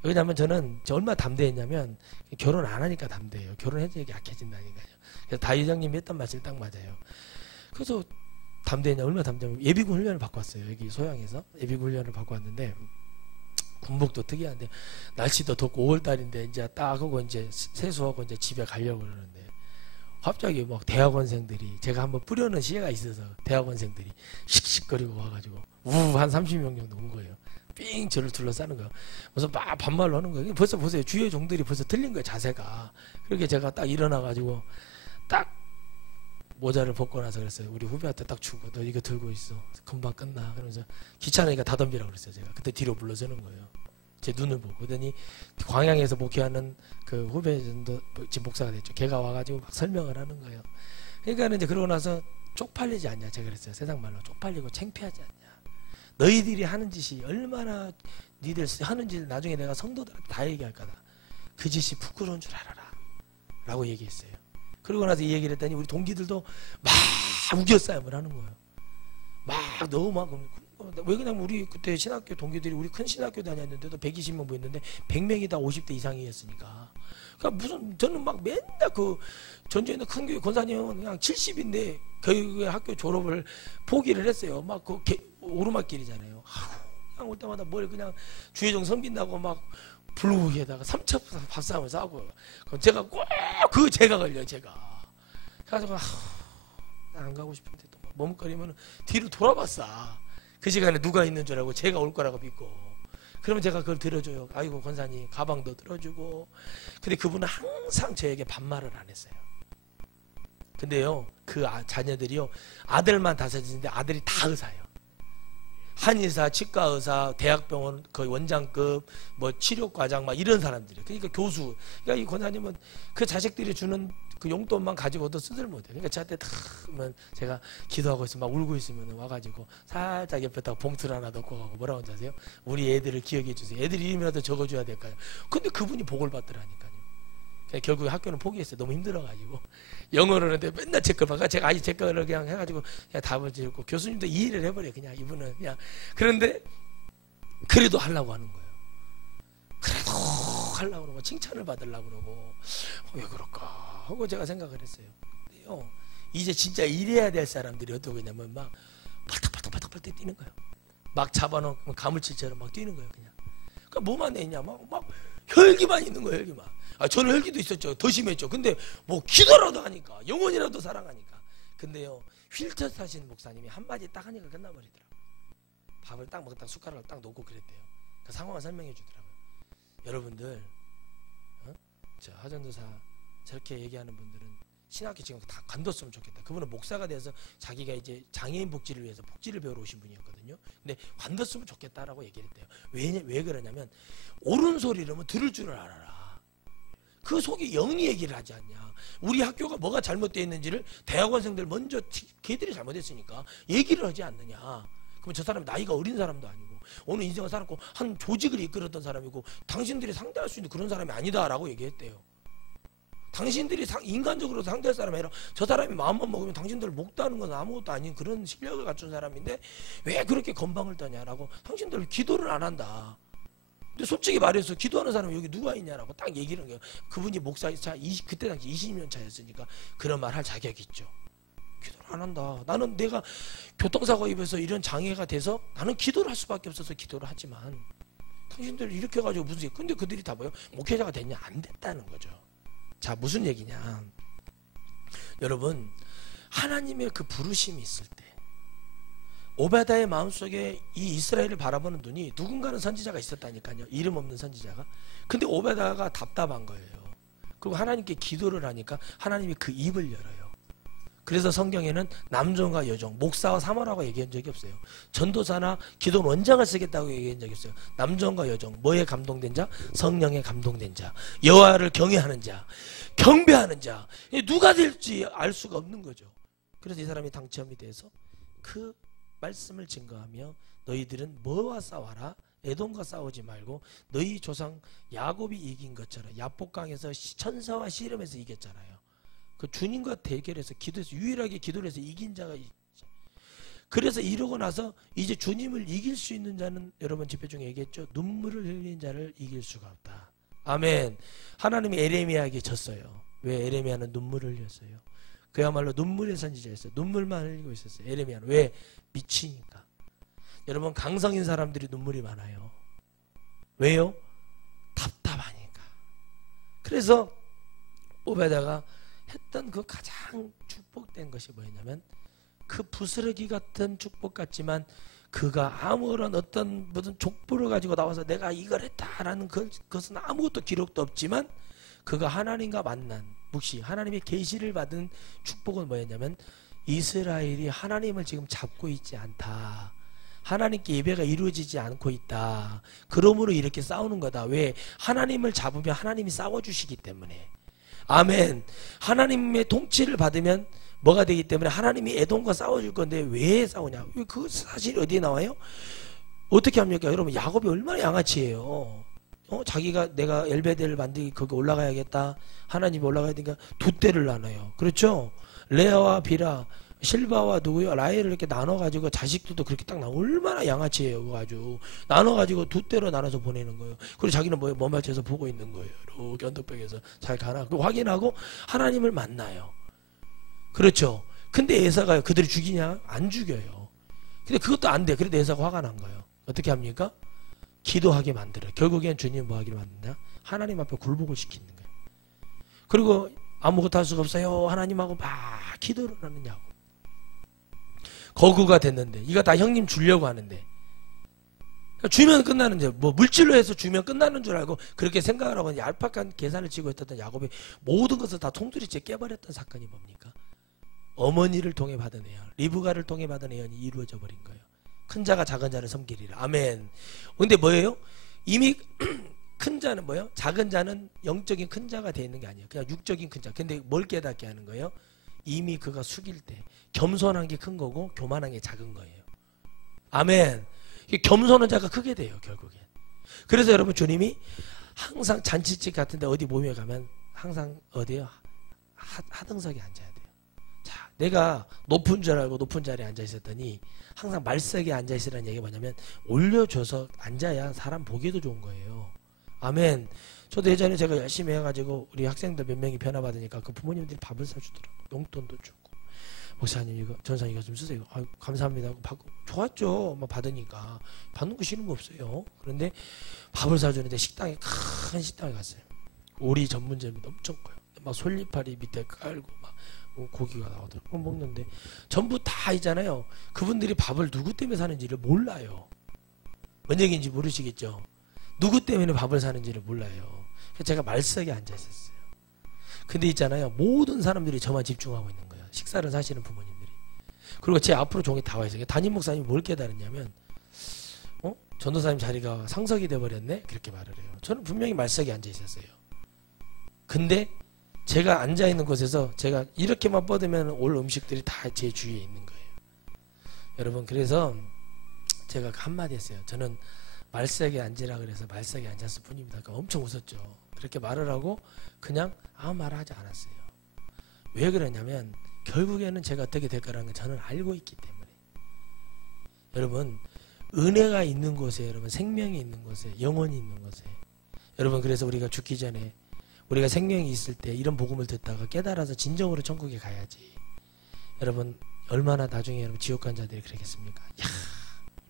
왜냐하면 저는 얼마나 담대했냐면 결혼 안 하니까 담대해요. 결혼해도 약해진다니까요. 그래서 다유장님이 했던 말씀이 딱 맞아요. 그래서 담대했냐 얼마나 담대하면 예비군 훈련을 받고 왔어요. 여기 소양에서 예비군 훈련을 받고 왔는데 군복도 특이한데 날씨도 덥고 5월달인데 이제 딱 하고 이제 세수하고 이제 집에 가려고 그러는데 갑자기 막 대학원생들이 제가 한번 뿌려놓은 시회가 있어서 대학원생들이 씩씩거리고 와가지고 한 30명 정도 온 거예요. 삥 저를 둘러싸는 거예요. 그래서 막 반말로 하는 거예요. 벌써 보세요. 주위의 종들이 벌써 틀린 거예요. 자세가. 그렇게 제가 딱 일어나가지고 딱 모자를 벗고 나서 그랬어요. 우리 후배한테 딱 주고 너 이거 들고 있어. 금방 끝나. 그러면서 귀찮으니까 다 덤비라고 그랬어요. 제가. 그때 뒤로 물러서는 거예요. 제 눈을 보고. 그러더니 광양에서 목회하는 그 후배 정도 지금 목사가 됐죠. 걔가 와가지고 막 설명을 하는 거예요. 그러니까 이제 그러고 나서 쪽팔리지 않냐. 제가 그랬어요. 세상 말로 쪽팔리고 창피하지 않냐. 너희들이 하는 짓이 얼마나 니들 하는 짓을 나중에 내가 성도들한테 다 얘기할 거다. 그 짓이 부끄러운 줄 알아라. 라고 얘기했어요. 그러고 나서 이 얘기를 했더니 우리 동기들도 막 우겨싸움을 하는 거예요. 막 너무 막 왜 그냥 우리 그때 신학교 동기들이 우리 큰 신학교 다녔는데도 120명 모였는데 100명이 다 50대 이상이었으니까. 그러니까 무슨 저는 막 맨날 그 전주에 큰 교회 권사님은 그냥 70인데 교회 학교 졸업을 포기를 했어요. 막 그 오르막길이잖아요. 그냥 올 때마다 뭘 그냥 주의종 섬긴다고 막 블로그에다가 3차 밥상을 싸고 그럼 제가 꼭 그 제가 걸려요. 제가 그래가지고 안 가고 싶은데 또 머뭇거리면 뒤로 돌아봤어. 그 시간에 누가 있는 줄 알고 제가 올 거라고 믿고 그러면 제가 그걸 들어줘요. 아이고 권사님 가방도 들어주고. 근데 그분은 항상 저에게 반말을 안 했어요. 근데요 그 자녀들이요 아들만 5인데 아들이 다 의사예요. 한의사, 치과의사, 대학병원 거의 원장급, 뭐 치료과장 막 이런 사람들이에요. 그러니까 교수. 그러니까 이 권사님은 그 자식들이 주는 그 용돈만 가지고도 쓰질 못해요. 그러니까 저한테 탁 하면 제가 기도하고 있으면 막 울고 있으면 와가지고 살짝 옆에다가 봉투를 하나 넣고 가고 뭐라고 하는지 아세요? 우리 애들을 기억해 주세요. 애들 이름이라도 적어줘야 될까요? 근데 그분이 복을 받더라니까요. 결국에 학교는 포기했어요. 너무 힘들어가지고 영어를 하는데 맨날 제 걸 봐가 제가 아직 제 거를 그냥 해가지고 그냥 답을 짓고 교수님도 이해를 해버려요. 그냥 이분은 그냥. 그런데 그래도 하려고 하는 거예요. 그래도 하려고 그러고 칭찬을 받으려고 그러고 왜 그럴까 하고 제가 생각을 했어요. 근데요 이제 진짜 일해야 될 사람들이 어떻게 되냐면 막 팔딱팔딱 뛰는 거예요. 막 잡아놓고 가물치처럼 막 뛰는 거예요. 그냥. 그러니까 뭐만 내냐 막 혈기만 있는 거예요. 혈기만. 저는 혈기도 있었죠. 더 심했죠. 근데 뭐 기도라도 하니까, 영혼이라도 사랑하니까. 근데요, 휠체어 타시는 목사님이 한마디 딱 하니까 끝나버리더라고요. 밥을 딱 먹다가 숟가락을 딱 놓고 그랬대요. 그 상황을 설명해 주더라고요. 여러분들, 저 하전도사 저렇게 얘기하는 분들은 신학교 지금 다 관뒀으면 좋겠다. 그분은 목사가 돼서 자기가 이제 장애인 복지를 위해서 복지를 배우러 오신 분이었거든요. 근데 관뒀으면 좋겠다라고 얘기를 했대요. 왜 그러냐면, 옳은 소리라면 들을 줄을 알아라. 그 속에 영이 얘기를 하지 않냐. 우리 학교가 뭐가 잘못되어 있는지를 대학원생들 먼저 걔들이 잘못했으니까 얘기를 하지 않느냐. 그러면 저 사람이 나이가 어린 사람도 아니고 오늘 인생을 살았고 한 조직을 이끌었던 사람이고 당신들이 상대할 수 있는 그런 사람이 아니다라고 얘기했대요. 당신들이 인간적으로 상대할 사람이 아니라 저 사람이 마음만 먹으면 당신들을 목도하는 건 아무것도 아닌 그런 실력을 갖춘 사람인데 왜 그렇게 건방을 떠냐라고, 당신들 기도를 안 한다. 근데 솔직히 말해서 기도하는 사람이 여기 누가 있냐라고 딱 얘기를 한 거예요. 그분이 목사이차 그때 당시 20년 차였으니까 그런 말 할 자격이 있죠. 기도를 안 한다. 나는 내가 교통사고 입어서 이런 장애가 돼서 나는 기도를 할 수밖에 없어서 기도를 하지만 당신들 이렇게 해가지고 무슨, 근데 그들이 다 뭐예요? 목회자가 됐냐? 안 됐다는 거죠. 자, 무슨 얘기냐. 여러분, 하나님의 그 부르심이 있을 때 오베다의 마음속에 이 이스라엘을 바라보는 눈이, 누군가는 선지자가 있었다니까요. 이름 없는 선지자가. 근데 오베다가 답답한 거예요. 그리고 하나님께 기도를 하니까 하나님이 그 입을 열어요. 그래서 성경에는 남종과 여종, 목사와 사모라고 얘기한 적이 없어요. 전도사나 기도 원장을 쓰겠다고 얘기한 적이 없어요. 남종과 여종, 뭐에 감동된 자? 성령에 감동된 자, 여호와를 경외하는 자, 경배하는 자. 누가 될지 알 수가 없는 거죠. 그래서 이 사람이 당첨이 돼서 그 말씀을 증거하며 너희들은 뭐와 싸워라? 에돔과 싸우지 말고 너희 조상 야곱이 이긴 것처럼 야복강에서 천사와 씨름해서 이겼잖아요. 그 주님과 대결해서 기도해서 유일하게 기도를 해서 이긴 자가 있죠. 그래서 이러고 나서 이제 주님을 이길 수 있는 자는, 여러분 집회 중에 얘기했죠. 눈물을 흘린 자를 이길 수가 없다. 아멘. 하나님이 에레미야에게 졌어요. 왜? 에레미야는 눈물을 흘렸어요. 그야말로 눈물의 선지자였어요. 눈물만 흘리고 있었어요. 에레미야는. 왜? 미치니까. 여러분, 강성인 사람들이 눈물이 많아요. 왜요? 답답하니까. 그래서 오베다가 했던 그 가장 축복된 것이 뭐였냐면, 그 부스러기 같은 축복 같지만 그가 아무런 어떤 무슨 족보를 가지고 나와서 내가 이걸 했다라는 그것은 아무것도 기록도 없지만, 그가 하나님과 만난 묵시, 하나님의 계시를 받은 축복은 뭐였냐면, 이스라엘이 하나님을 지금 잡고 있지 않다. 하나님께 예배가 이루어지지 않고 있다. 그러므로 이렇게 싸우는 거다. 왜? 하나님을 잡으면 하나님이 싸워주시기 때문에. 아멘. 하나님의 통치를 받으면 뭐가 되기 때문에 하나님이 에돔과 싸워줄 건데 왜 싸우냐? 그 사실이 어디에 나와요? 어떻게 합니까? 여러분, 야곱이 얼마나 양아치예요. 자기가 내가 엘베델을 만들기 거기 올라가야겠다. 하나님이 올라가야 되니까 두 떼를 나눠요. 그렇죠? 레아와 비라, 실바와 누구요? 라헬을 이렇게 나눠가지고 자식들도 그렇게 딱 얼마나 양아치예요. 그거 아주 나눠가지고 두 떼로 나눠서 보내는 거예요. 그리고 자기는 뭐예요? 먼 발치에서 보고 있는 거예요. 이렇게 언덕백에서 잘 가나? 그거 확인하고 하나님을 만나요. 그렇죠? 근데 에사가요, 그들이 죽이냐? 안 죽여요. 근데 그것도 안 돼. 그래도 에사가 화가 난 거예요. 어떻게 합니까? 기도하게 만들어요. 결국엔 주님 뭐 하기를 만드냐? 하나님 앞에 굴복을 시키는 거예요. 그리고 아무것도 할 수가 없어요. 하나님하고 막 기도를 하느냐고. 거구가 됐는데, 이거 다 형님 주려고 하는데, 주면 끝나는 줄, 뭐 물질로 해서 주면 끝나는 줄 알고 그렇게 생각을 하고 얄팍한 계산을 치고 있었던 야곱이 모든 것을 다 통두리째 깨버렸던 사건이 뭡니까? 어머니를 통해 받은 애연, 리브가를 통해 받은 애연이 이루어져 버린 거예요. 큰 자가 작은 자를 섬기리라. 아멘. 근데 뭐예요? 이미 큰 자는 뭐예요? 작은 자는 영적인 큰 자가 되어 있는 게 아니에요. 그냥 육적인 큰 자. 근데 뭘 깨닫게 하는 거예요? 이미 그가 숙일 때 겸손한 게 큰 거고 교만한 게 작은 거예요. 아멘. 겸손한 자가 크게 돼요, 결국엔. 그래서 여러분, 주님이 항상 잔치집 같은데 어디 모임에 가면 항상 어디요? 하등석에 앉아야 돼요. 자, 내가 높은 줄 알고 높은 자리에 앉아 있었더니 항상 말석에 앉아 있으라는 얘기가 뭐냐면, 올려줘서 앉아야 사람 보기에도 좋은 거예요. 아멘. 저도 예전에 제가 열심히 해가지고 우리 학생들 몇 명이 변화받으니까 그 부모님들이 밥을 사주더라고요. 용돈도 주고. 목사님 이거, 전사님 이거 좀 쓰세요. 아유, 감사합니다 하고 받고. 좋았죠. 뭐 받으니까. 받는 거 싫은 거 없어요. 그런데 밥을 사주는데 식당에 큰 큰 식당에 갔어요. 오리 전문점이 엄청 커요. 막 솔잎파리 밑에 깔고 막 고기가 나오더라고. 먹는데 전부 다 있잖아요. 그분들이 밥을 누구 때문에 사는지를 몰라요. 뭔 얘기인지 모르시겠죠? 누구 때문에 밥을 사는지를 몰라요. 그래서 제가 말석에 앉아 있었어요. 근데 있잖아요. 모든 사람들이 저만 집중하고 있는 거예요. 식사를 사시는 부모님들이. 그리고 제 앞으로 종이 다 와 있어요. 담임 목사님이 뭘 깨달았냐면 전도사님 자리가 상석이 돼버렸네? 그렇게 말을 해요. 저는 분명히 말석에 앉아 있었어요. 근데 제가 앉아 있는 곳에서 제가 이렇게만 뻗으면 올 음식들이 다 제 주위에 있는 거예요. 여러분, 그래서 제가 한마디 했어요. 저는 말석에 앉으라 그래서 말석에 앉았을 뿐입니다. 그러니까 엄청 웃었죠. 그렇게 말을 하고 그냥 아무 말을 하지 않았어요. 왜 그러냐면 결국에는 제가 어떻게 될 거라는 걸 저는 알고 있기 때문에. 여러분, 은혜가 있는 곳에, 여러분 생명이 있는 곳에, 영혼이 있는 곳에, 여러분, 그래서 우리가 죽기 전에 우리가 생명이 있을 때 이런 복음을 듣다가 깨달아서 진정으로 천국에 가야지. 여러분, 얼마나 나중에 여러분 지옥 간 자들이 그러겠습니까? 야,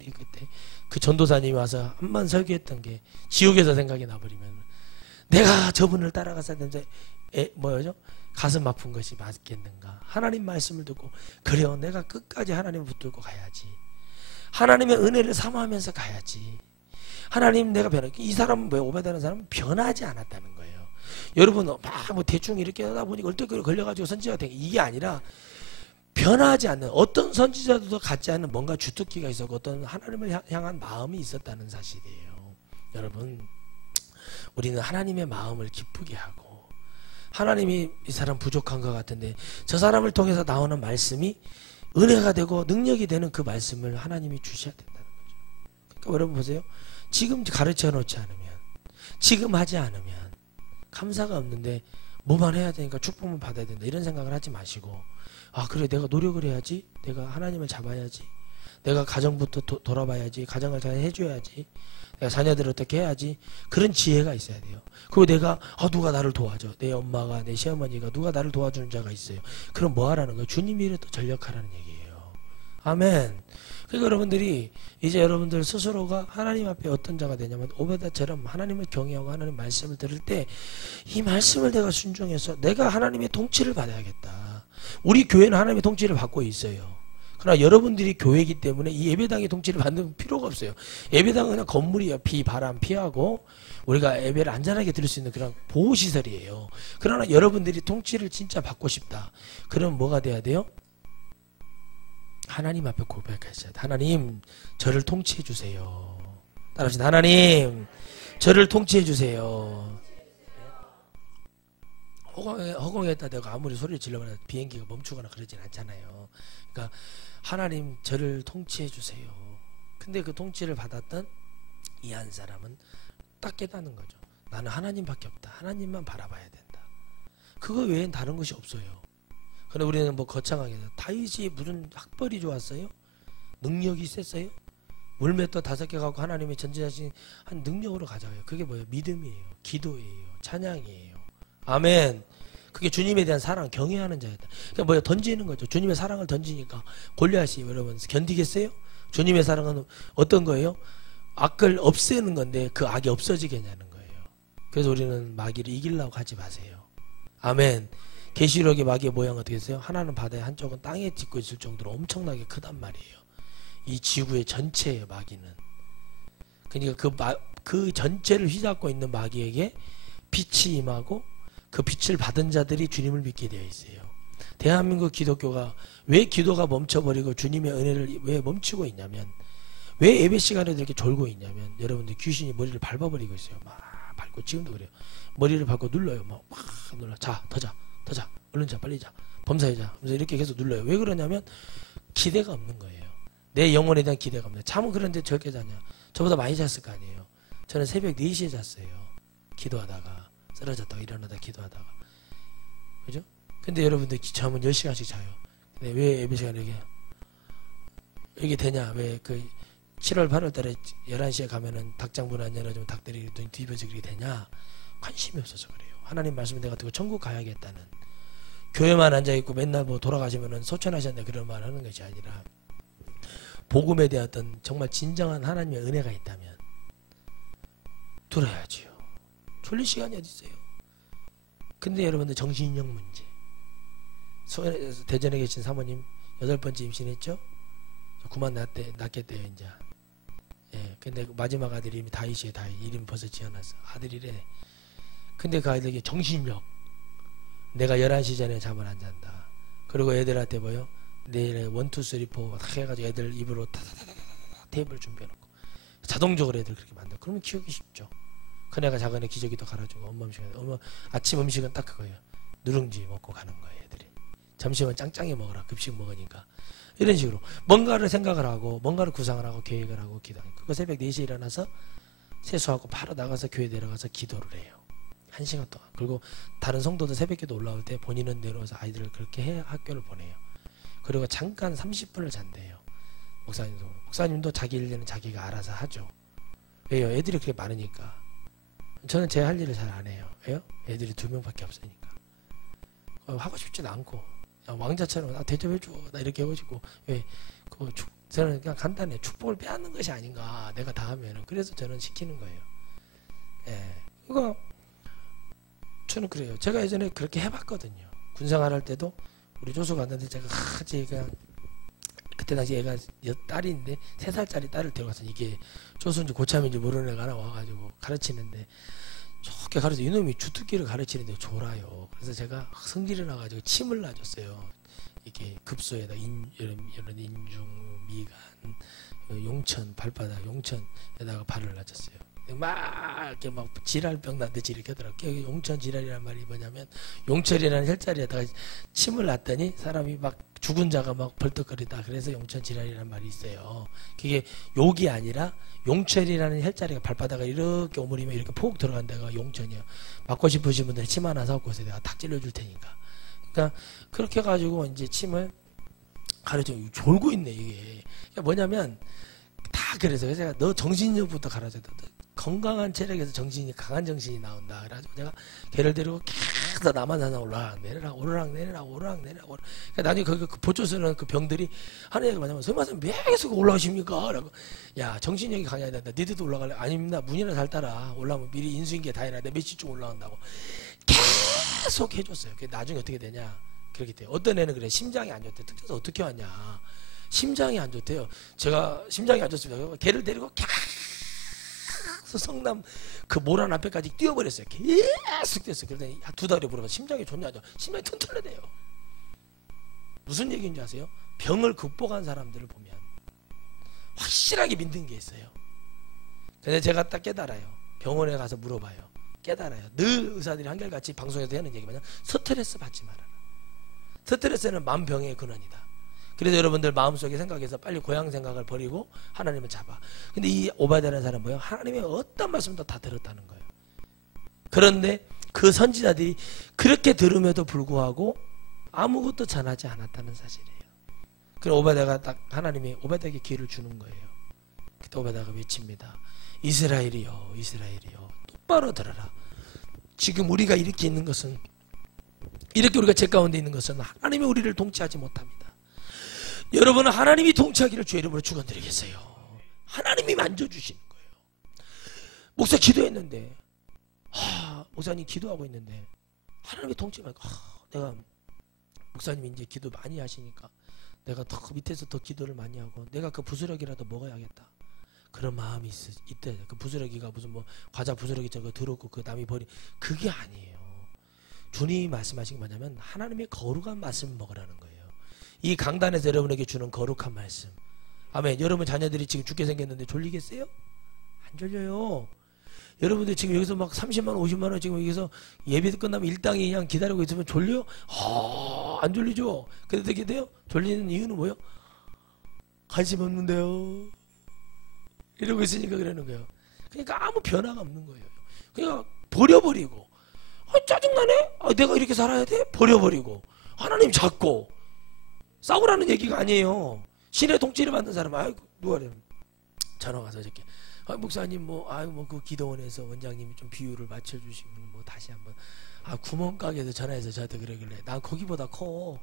우리 그때 그 전도사님이 와서 한번 설교했던 게 지옥에서 생각이 나버리면 내가 저분을 따라갔어야 되는데 뭐죠? 가슴 아픈 것이 맞겠는가? 하나님 말씀을 듣고 그래요, 내가 끝까지 하나님을 붙들고 가야지. 하나님의 은혜를 사모하면서 가야지. 하나님, 내가 변하게. 이 사람은 왜 오베다는 사람은 변하지 않았다는 거예요. 여러분, 막 뭐 대충 이렇게 하다 보니까 얼떨결에 걸려가지고 선지자가 된 게 이게 아니라 변하지 않는, 어떤 선지자도 갖지 않는 뭔가 주특기가 있었고 어떤 하나님을 향한 마음이 있었다는 사실이에요. 여러분, 우리는 하나님의 마음을 기쁘게 하고, 하나님이 이 사람 부족한 것 같은데 저 사람을 통해서 나오는 말씀이 은혜가 되고 능력이 되는 그 말씀을 하나님이 주셔야 된다는 거죠. 그러니까 여러분 보세요. 지금 가르쳐 놓지 않으면, 지금 하지 않으면 감사가 없는데 뭐만 해야 되니까 축복만 받아야 된다, 이런 생각을 하지 마시고, 아 그래, 내가 노력을 해야지, 내가 하나님을 잡아야지, 내가 가정부터 돌아봐야지, 가정을 잘 해줘야지, 내가 자녀들을 어떻게 해야지, 그런 지혜가 있어야 돼요. 그리고 내가 누가 나를 도와줘, 내 엄마가, 내 시어머니가, 누가 나를 도와주는 자가 있어요. 그럼 뭐 하라는 거예요? 주님이 또 전력하라는 얘기예요. 아멘. 그러니까 여러분들이 이제 여러분들 스스로가 하나님 앞에 어떤 자가 되냐면 오베다처럼 하나님을 경외하고 하나님 말씀을 들을 때 이 말씀을 내가 순종해서 내가 하나님의 통치를 받아야겠다. 우리 교회는 하나님의 통치를 받고 있어요. 그러나 여러분들이 교회이기 때문에 이 예배당의 통치를 받는 필요가 없어요. 예배당은 그냥 건물이에요. 비, 바람 피하고 우리가 예배를 안전하게 드릴 수 있는 그런 보호시설이에요. 그러나 여러분들이 통치를 진짜 받고 싶다. 그럼 뭐가 돼야 돼요? 하나님 앞에 고백하셔야 돼. 하나님, 저를 통치해 주세요. 따라합시다. 하나님, 저를 통치해 주세요. 허공에다 대고 아무리 소리를 질러봐도 비행기가 멈추거나 그러진 않잖아요. 그러니까 하나님, 저를 통치해 주세요. 근데 그 통치를 받았던 이 한 사람은 딱 깨닫는 거죠. 나는 하나님밖에 없다. 하나님만 바라봐야 된다. 그거 외엔 다른 것이 없어요. 그런데 우리는 뭐 거창하게 다윗이 무슨 학벌이 좋았어요? 능력이 셌어요? 물맷도 5개 갖고 하나님의 전지하신 한 능력으로 가져가요. 그게 뭐예요? 믿음이에요. 기도예요. 찬양이에요. 아멘. 그게 주님에 대한 사랑, 경외하는 자였다. 그러니까 뭐예요? 던지는 거죠. 주님의 사랑을 던지니까 골리앗이 여러분 견디겠어요? 주님의 사랑은 어떤 거예요? 악을 없애는 건데 그 악이 없어지겠냐는 거예요. 그래서 우리는 마귀를 이기려고 하지 마세요. 아멘. 계시록의 마귀의 모양은 어떻게 했어요? 하나는 바다에, 한쪽은 땅에 짓고 있을 정도로 엄청나게 크단 말이에요. 이 지구의 전체예요, 마귀는. 그러니까 그 전체를 휘잡고 있는 마귀에게 빛이 임하고 그 빛을 받은 자들이 주님을 믿게 되어 있어요. 대한민국 기독교가 왜 기도가 멈춰버리고 주님의 은혜를 왜 멈추고 있냐면, 왜 예배 시간에도 이렇게 졸고 있냐면, 여러분들 귀신이 머리를 밟아버리고 있어요. 막 밟고, 지금도 그래요. 머리를 밟고 눌러요. 막 눌러. 자, 더 자, 얼른 자, 빨리 자, 범사에 자. 그래서 이렇게 계속 눌러요. 왜 그러냐면 기대가 없는 거예요. 내 영혼에 대한 기대가 없는. 잠은 그런데 저렇게 자냐? 저보다 많이 잤을 거 아니에요. 저는 새벽 4시에 잤어요. 기도하다가, 쓰러졌다가 일어나다 기도하다가. 그죠? 근데 여러분들 잠은 10시간씩 자요. 근데 왜 예배 시간에 이게 되냐? 왜 그 7월 8월 달에 11시에 가면은 닭장문 안 열어주면 닭들이 뒤집어지게 그렇게 되냐? 관심이 없어서 그래요. 하나님 말씀을 내가 듣고 천국 가야겠다는, 교회만 앉아있고 맨날 뭐 돌아가시면은 소천하셨네 그런 말 하는 것이 아니라, 복음에 대한 어떤 정말 진정한 하나님의 은혜가 있다면 들어야지요. 졸릴 시간이 어디 있어요. 근데 여러분들 정신력 문제. 대전에 계신 사모님 8번째 임신했죠? 9만 낳겠대요 이제. 예, 근데 마지막 아들이 이름이 다윗이에요. 다윗. 이름 벌써 지어놨어. 아들이래. 근데 그 아이들에게 정신력. 내가 11시 전에 잠을 안 잔다. 그리고 애들한테 뭐요? 내일에 1, 2, 3, 4 딱 해가지고 애들 입으로 타다다다다 테이블 준비해놓고 자동적으로 애들 그렇게 만들어. 그러면 키우기 쉽죠. 큰애가 작은애 기저귀도 갈아주고 엄마 아침 음식은 딱 그거예요. 누룽지 먹고 가는 거예요. 애들이. 점심은 짱짱이 먹으라. 급식 먹으니까. 이런 식으로 뭔가를 생각을 하고 뭔가를 구상을 하고 계획을 하고 기도하고 그거 새벽 4시에 일어나서 세수하고 바로 나가서 교회 내려가서 기도를 해요. 1시간 동안. 그리고 다른 성도들 새벽기도 올라올 때 본인은 내려와서 아이들을 그렇게 해 학교를 보내요. 그리고 잠깐 30분을 잔대요. 목사님도 자기 일에는 자기가 알아서 하죠. 왜요? 애들이 그렇게 많으니까. 저는 제 할 일을 잘 안 해요. 왜요? 애들이 2명밖에 없으니까. 하고 싶지도 않고 왕자처럼 대접해줘 나 이렇게 해가지고 왜 저는 그냥 간단해. 축복을 빼앗는 것이 아닌가 내가 다 하면은. 그래서 저는 시키는 거예요. 예. 그거 저는 그래요. 제가 예전에 그렇게 해봤거든요. 군생활 할 때도 우리 조수 갔는데 제가 그냥 그때 당시 애가 딸인데 3살짜리 딸을 데려가서 이게 조수인지 고참인지 모르는 애가 하나 와가지고 가르치는데 좋게 가르쳐. 이놈이 주특기를 가르치는데 졸아요. 그래서 제가 성질이 나가지고 침을 놔줬어요. 이게 급소에다 이런 인중, 미간, 용천, 발바닥, 용천에다가 발을 놔줬어요. 막 이렇게 막 지랄병 나듯이 이렇게 하더라고요. 용천 지랄이란 말이 뭐냐면 용철이라는 혈자리에다가 침을 놨더니 사람이 막 죽은 자가 막 벌떡거리다. 그래서 용천 지랄이라는 말이 있어요. 그게 욕이 아니라 용철이라는 혈자리가 발바닥을 이렇게 오므리면 이렇게 폭 들어간 데가 용천이에요. 맞고 싶으신 분들은 침 하나 사갖고 오세요. 내가 탁 찔러줄 테니까. 그러니까 그렇게 해가지고 이제 침을 가르쳐. 졸고 있네 이게. 그러니까 뭐냐면 다 그래서 제가 너 정신력부터 가르쳐줘. 건강한 체력에서 강한 정신이 나온다. 그래가지고 제가 걔를 데리고 계속 남한산상 오르락 내리라. 그러니까 나중에 그 보초 쓰는 그 병들이 하는 얘기가 뭐냐면 선생님 왜 계속 올라오십니까? 라고. 야 정신력이 강해야 된다. 니들도 올라갈래? 아닙니다. 문이나 잘 따라. 올라오면 미리 인수인계 다 해놔야 돼. 몇 시쯤 올라온다고 계속 해줬어요. 나중에 어떻게 되냐? 그렇게 돼요. 어떤 애는 그래 심장이 안 좋대. 특별해서 어떻게 하냐? 심장이 안 좋대요. 제가 심장이 안 좋습니다. 걔를 데리고 성남 그 모란 앞에까지 뛰어버렸어요. 계속 뛰었어요. 그러더니 2달에 물어봐. 심장이 좋냐? 심장이 튼튼하대요. 무슨 얘기인지 아세요? 병을 극복한 사람들을 보면 확실하게 믿는 게 있어요. 근데 제가 딱 깨달아요. 병원에 가서 물어봐요. 깨달아요. 늘 의사들이 한결같이 방송에서 하는 얘기 뭐냐? 스트레스 받지 말아라. 스트레스는 만병의 근원이다. 그래서 여러분들 마음속에 생각해서 빨리 고향 생각을 버리고 하나님을 잡아. 근데 이 오바댜라는 사람은 뭐예요? 하나님의 어떤 말씀도 다 들었다는 거예요. 그런데 그 선지자들이 그렇게 들음에도 불구하고 아무것도 전하지 않았다는 사실이에요. 그래서 오바댜가 딱 하나님이 오바댜에게 기회를 주는 거예요. 그때 오바댜가 외칩니다. 이스라엘이여 이스라엘이여 똑바로 들어라. 지금 우리가 이렇게 있는 것은 이렇게 우리가 죄 가운데 있는 것은 하나님이 우리를 통치하지 못합니다. 여러분은 하나님이 통치하기를 주의 이름으로 축원드리겠어요. 하나님이 만져주시는 거예요. 목사 기도했는데 목사님 기도하고 있는데 하나님이 통치하니까 내가 목사님이 이제 기도 많이 하시니까 내가 더 밑에서 더 기도를 많이 하고 내가 그 부스러기라도 먹어야겠다. 그런 마음이 있대. 그 부스러기가 무슨 뭐 과자 부스러기처럼 들었고 그 남이 버린 그게 아니에요. 주님이 말씀하신 게 뭐냐면 하나님의 거룩한 말씀을 먹으라는 거예요. 이 강단에서 여러분에게 주는 거룩한 말씀. 아멘. 여러분 자녀들이 지금 죽게 생겼는데 졸리겠어요? 안 졸려요. 여러분들 지금 여기서 막 30만 원 50만 원 지금 여기서 예배 끝나면 일당이 그냥 기다리고 있으면 졸려요? 안 졸리죠? 근데 어떻게 돼요? 졸리는 이유는 뭐예요? 관심 없는데요. 이러고 있으니까 그러는 거예요. 그러니까 아무 변화가 없는 거예요. 그러니까 버려버리고 짜증나네? 내가 이렇게 살아야 돼? 버려버리고 하나님 잡고 싸우라는 얘기가 아니에요. 신의 통치를 받는 사람, 누가 그래요? 전화 와서 이렇게, 목사님, 그 기도원에서 원장님이 좀 비율을 맞춰주시면, 다시 한번, 구멍가게에서 전화해서 저한테 그러길래, 난 거기보다 커.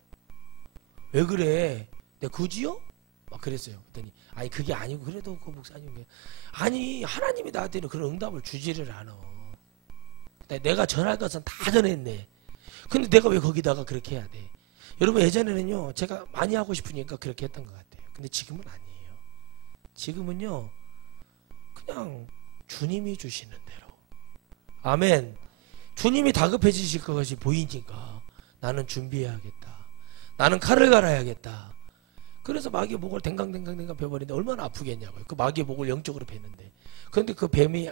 왜 그래? 내가 그지요? 막 그랬어요. 그랬더니, 그게 아니고, 그래도 그 목사님, 하나님이 나한테는 그런 응답을 주지를 않아. 내가 전할 것은 다 전했네. 근데 내가 왜 거기다가 그렇게 해야 돼? 여러분 예전에는요 제가 많이 하고 싶으니까 그렇게 했던 것 같아요. 근데 지금은 아니에요. 지금은요 그냥 주님이 주시는 대로. 아멘. 주님이 다급해지실 것이 보이니까 나는 준비해야겠다. 나는 칼을 갈아야겠다. 그래서 마귀의 목을 댕강댕강댕강 베버리는데 얼마나 아프겠냐고요. 그 마귀의 목을 영적으로 베는데. 그런데 그 뱀이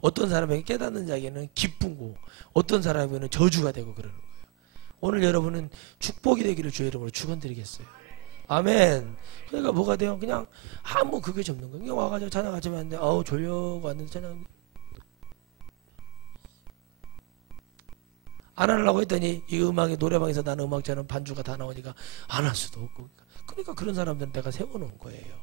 어떤 사람에게 깨닫는 자에게는 기쁘고 어떤 사람에게는 저주가 되고 그러는 거예요. 오늘 여러분은 축복이 되기를 주의 이름으로 축원드리겠어요. 아멘. 그러니까 뭐가 돼요? 그냥 아무 그게 없는 거예요. 그냥 와가지고 찬양 같이 하는데 아우 졸려고 왔는데 찬양 안 하려고 했더니 이 음악이 노래방에서 나는 음악처럼 반주가 다 나오니까 안 할 수도 없고. 그러니까 그런 사람들은 내가 세워놓은 거예요.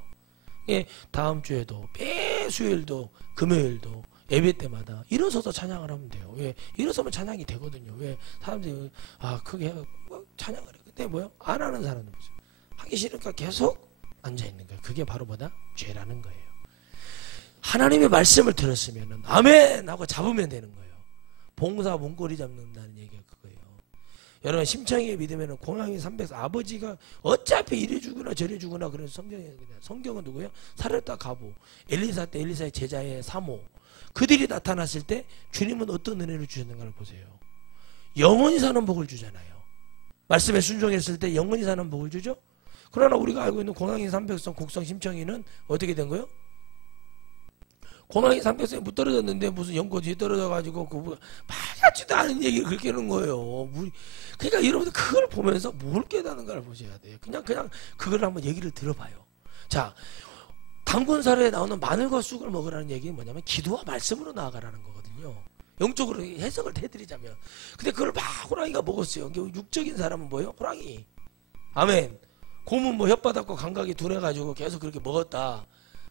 예, 다음 주에도 매 수요일도 금요일도 예배 때마다 일어서서 찬양을 하면 돼요. 왜? 일어서면 찬양이 되거든요. 왜? 사람들이 크게 찬양을 해. 근데 뭐요? 안 하는 사람들 보세요. 하기 싫으니까 계속 앉아있는 거예요. 그게 바로 뭐다? 죄라는 거예요. 하나님의 말씀을 들었으면 아멘 하고 잡으면 되는 거예요. 봉사 문고리 잡는다는 얘기가 그거예요. 여러분 심청이의 믿으면 공양이 300 아버지가 어차피 이리 주거나 저리 주거나 그런 성경은 누구예요? 사렙다 가보 엘리사 때 엘리사의 제자의 사모 그들이 나타났을 때 주님은 어떤 은혜를 주셨는가를 보세요. 영원히 사는 복을 주잖아요. 말씀에 순종했을 때 영원히 사는 복을 주죠. 그러나 우리가 알고 있는 공양이 300성 곡성 심청이는 어떻게 된 거예요? 공양이 300성에 못 떨어졌는데 무슨 연꽃이 떨어져가지고 그 말같지도 않은 얘기를 그렇게 하는 거예요. 그러니까 여러분들 그걸 보면서 뭘 깨닫는가를 보셔야 돼요. 그냥 그걸 한번 얘기를 들어봐요. 자, 당군사료에 나오는 마늘과 쑥을 먹으라는 얘기는 뭐냐면 기도와 말씀으로 나아가라는 거거든요. 영적으로 해석을 해드리자면. 근데 그걸 막 호랑이가 먹었어요. 육적인 사람은 뭐예요? 호랑이. 아멘. 곰은 뭐 혓바닥과 감각이 둔해가지고 계속 그렇게 먹었다.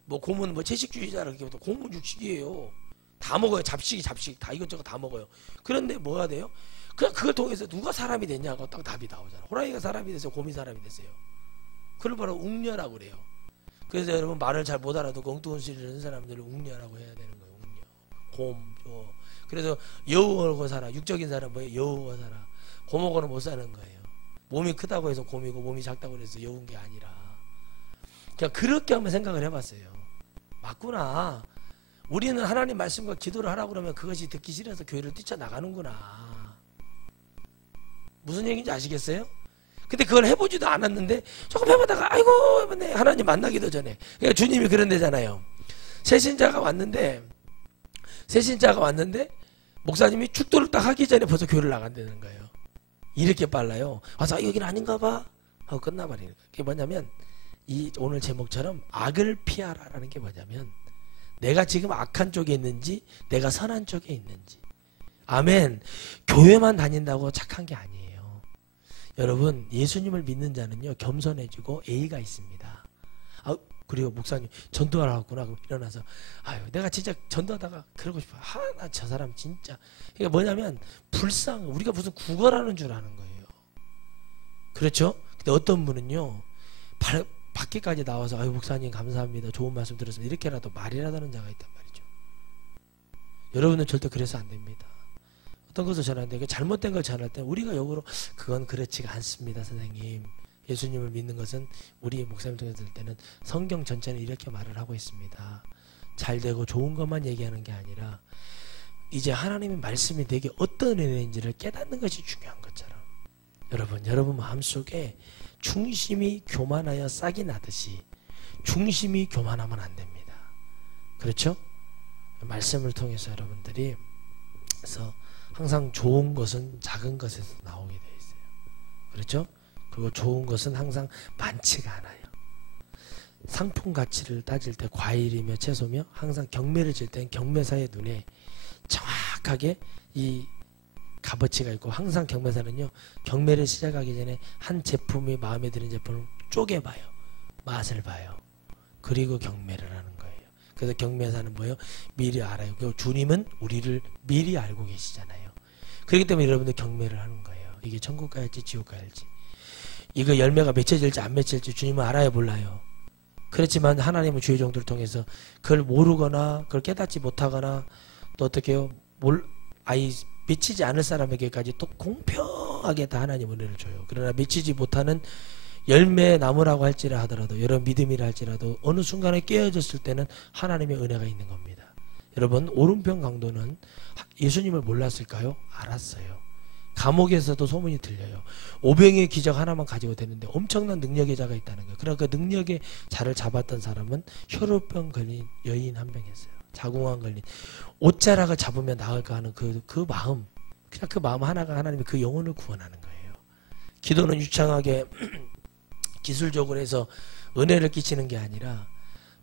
뭐 곰은 뭐 채식주의자라 그렇게 곰은 육식이에요. 다 먹어요. 잡식 다 이것저것 다 먹어요. 그런데 뭐가 돼요? 그냥 그걸 통해서 누가 사람이 됐냐고 딱 답이 나오잖아. 호랑이가 사람이 됐어요. 곰이 사람이 됐어요. 그걸 바로 웅녀라고 그래요. 그래서 여러분 말을 잘 못 알아듣고 엉뚱한 소리를 하는 사람들을 웅녀라고 해야 되는 거예요. 웅녀. 곰. 그래서 여우하고 살아. 육적인 사람 뭐예요? 여우하고 살아. 곰하고는 못 사는 거예요. 몸이 크다고 해서 곰이고 몸이 작다고 해서 여우인 게 아니라. 그냥 그렇게 한번 생각을 해봤어요. 맞구나. 우리는 하나님 말씀과 기도를 하라고 그러면 그것이 듣기 싫어서 교회를 뛰쳐나가는구나. 무슨 얘기인지 아시겠어요? 근데 그걸 해보지도 않았는데 조금 해보다가 아이고 해봤네. 하나님 만나기도 전에. 그러니까 주님이 그런 데잖아요. 새신자가 왔는데 목사님이 축도를 딱 하기 전에 벌써 교회를 나간다는 거예요. 이렇게 빨라요. 와서 여기는 아닌가 봐 하고 끝나버리는 거예요. 그게 뭐냐면 이 오늘 제목처럼 악을 피하라라는 게 뭐냐면 내가 지금 악한 쪽에 있는지 내가 선한 쪽에 있는지. 아멘. 교회만 다닌다고 착한 게 아니에요. 여러분 예수님을 믿는 자는요 겸손해지고 예의가 있습니다. 그리고 목사님 전도하라고구나. 그럼 일어나서 내가 진짜 전도하다가 그러고 싶어. 나 저 사람 진짜. 그러니까 뭐냐면 우리가 무슨 구걸하는 줄 아는 거예요. 그렇죠? 근데 어떤 분은요 밖에까지 나와서 목사님 감사합니다. 좋은 말씀 들었습니다. 이렇게라도 말이라도 하는 자가 있단 말이죠. 여러분은 절대 그래서 안 됩니다. 어떤 것을 전하는데 잘못된 걸 전할 때 우리가 역으로 그건 그렇지가 않습니다. 선생님. 예수님을 믿는 것은 우리 목사님 통해서 들 때는 성경 전체는 이렇게 말을 하고 있습니다. 잘 되고 좋은 것만 얘기하는 게 아니라 이제 하나님의 말씀이 내게 어떤 은혜인지를 깨닫는 것이 중요한 것처럼 여러분 마음속에 중심이 교만하여 싹이 나듯이 중심이 교만하면 안 됩니다. 그렇죠? 말씀을 통해서 여러분들이 그래서 항상 좋은 것은 작은 것에서 나오게 되어 있어요. 그렇죠? 그리고 좋은 것은 항상 많지가 않아요. 상품 가치를 따질 때 과일이며 채소며 항상 경매를 질 때는 경매사의 눈에 정확하게 이 값어치가 있고 항상 경매사는요 경매를 시작하기 전에 한 제품이 마음에 드는 제품을 쪼개봐요. 맛을 봐요. 그리고 경매를 하는 거예요. 그래서 경매사는 뭐예요? 미리 알아요. 그리고 주님은 우리를 미리 알고 계시잖아요. 그렇기 때문에 여러분들 경매를 하는 거예요. 이게 천국 가야지 지옥 가야지. 이거 열매가 맺혀질지 안 맺혀질지 주님은 알아야 몰라요. 그렇지만 하나님은 주의 종들을 통해서 그걸 모르거나 그걸 깨닫지 못하거나 또 어떻게 해요? 아이 맺히지 않을 사람에게까지 또 공평하게 다 하나님 은혜를 줘요. 그러나 맺히지 못하는 열매 나무라고 할지라 하더라도, 여러분 믿음이라 할지라도 어느 순간에 깨어졌을 때는 하나님의 은혜가 있는 겁니다. 여러분 오른편 강도는 예수님을 몰랐을까요? 알았어요. 감옥에서도 소문이 들려요. 오병이의 기적 하나만 가지고 되는데 엄청난 능력의 자가 있다는 거예요. 그러니까 그 능력의 자를 잡았던 사람은 혈우병 걸린 여인 한 명이었어요. 자궁암 걸린, 옷자락을 잡으면 나을까 하는 그 마음, 그냥 그 마음 하나가 하나님이 그 영혼을 구원하는 거예요. 기도는 유창하게 기술적으로 해서 은혜를 끼치는 게 아니라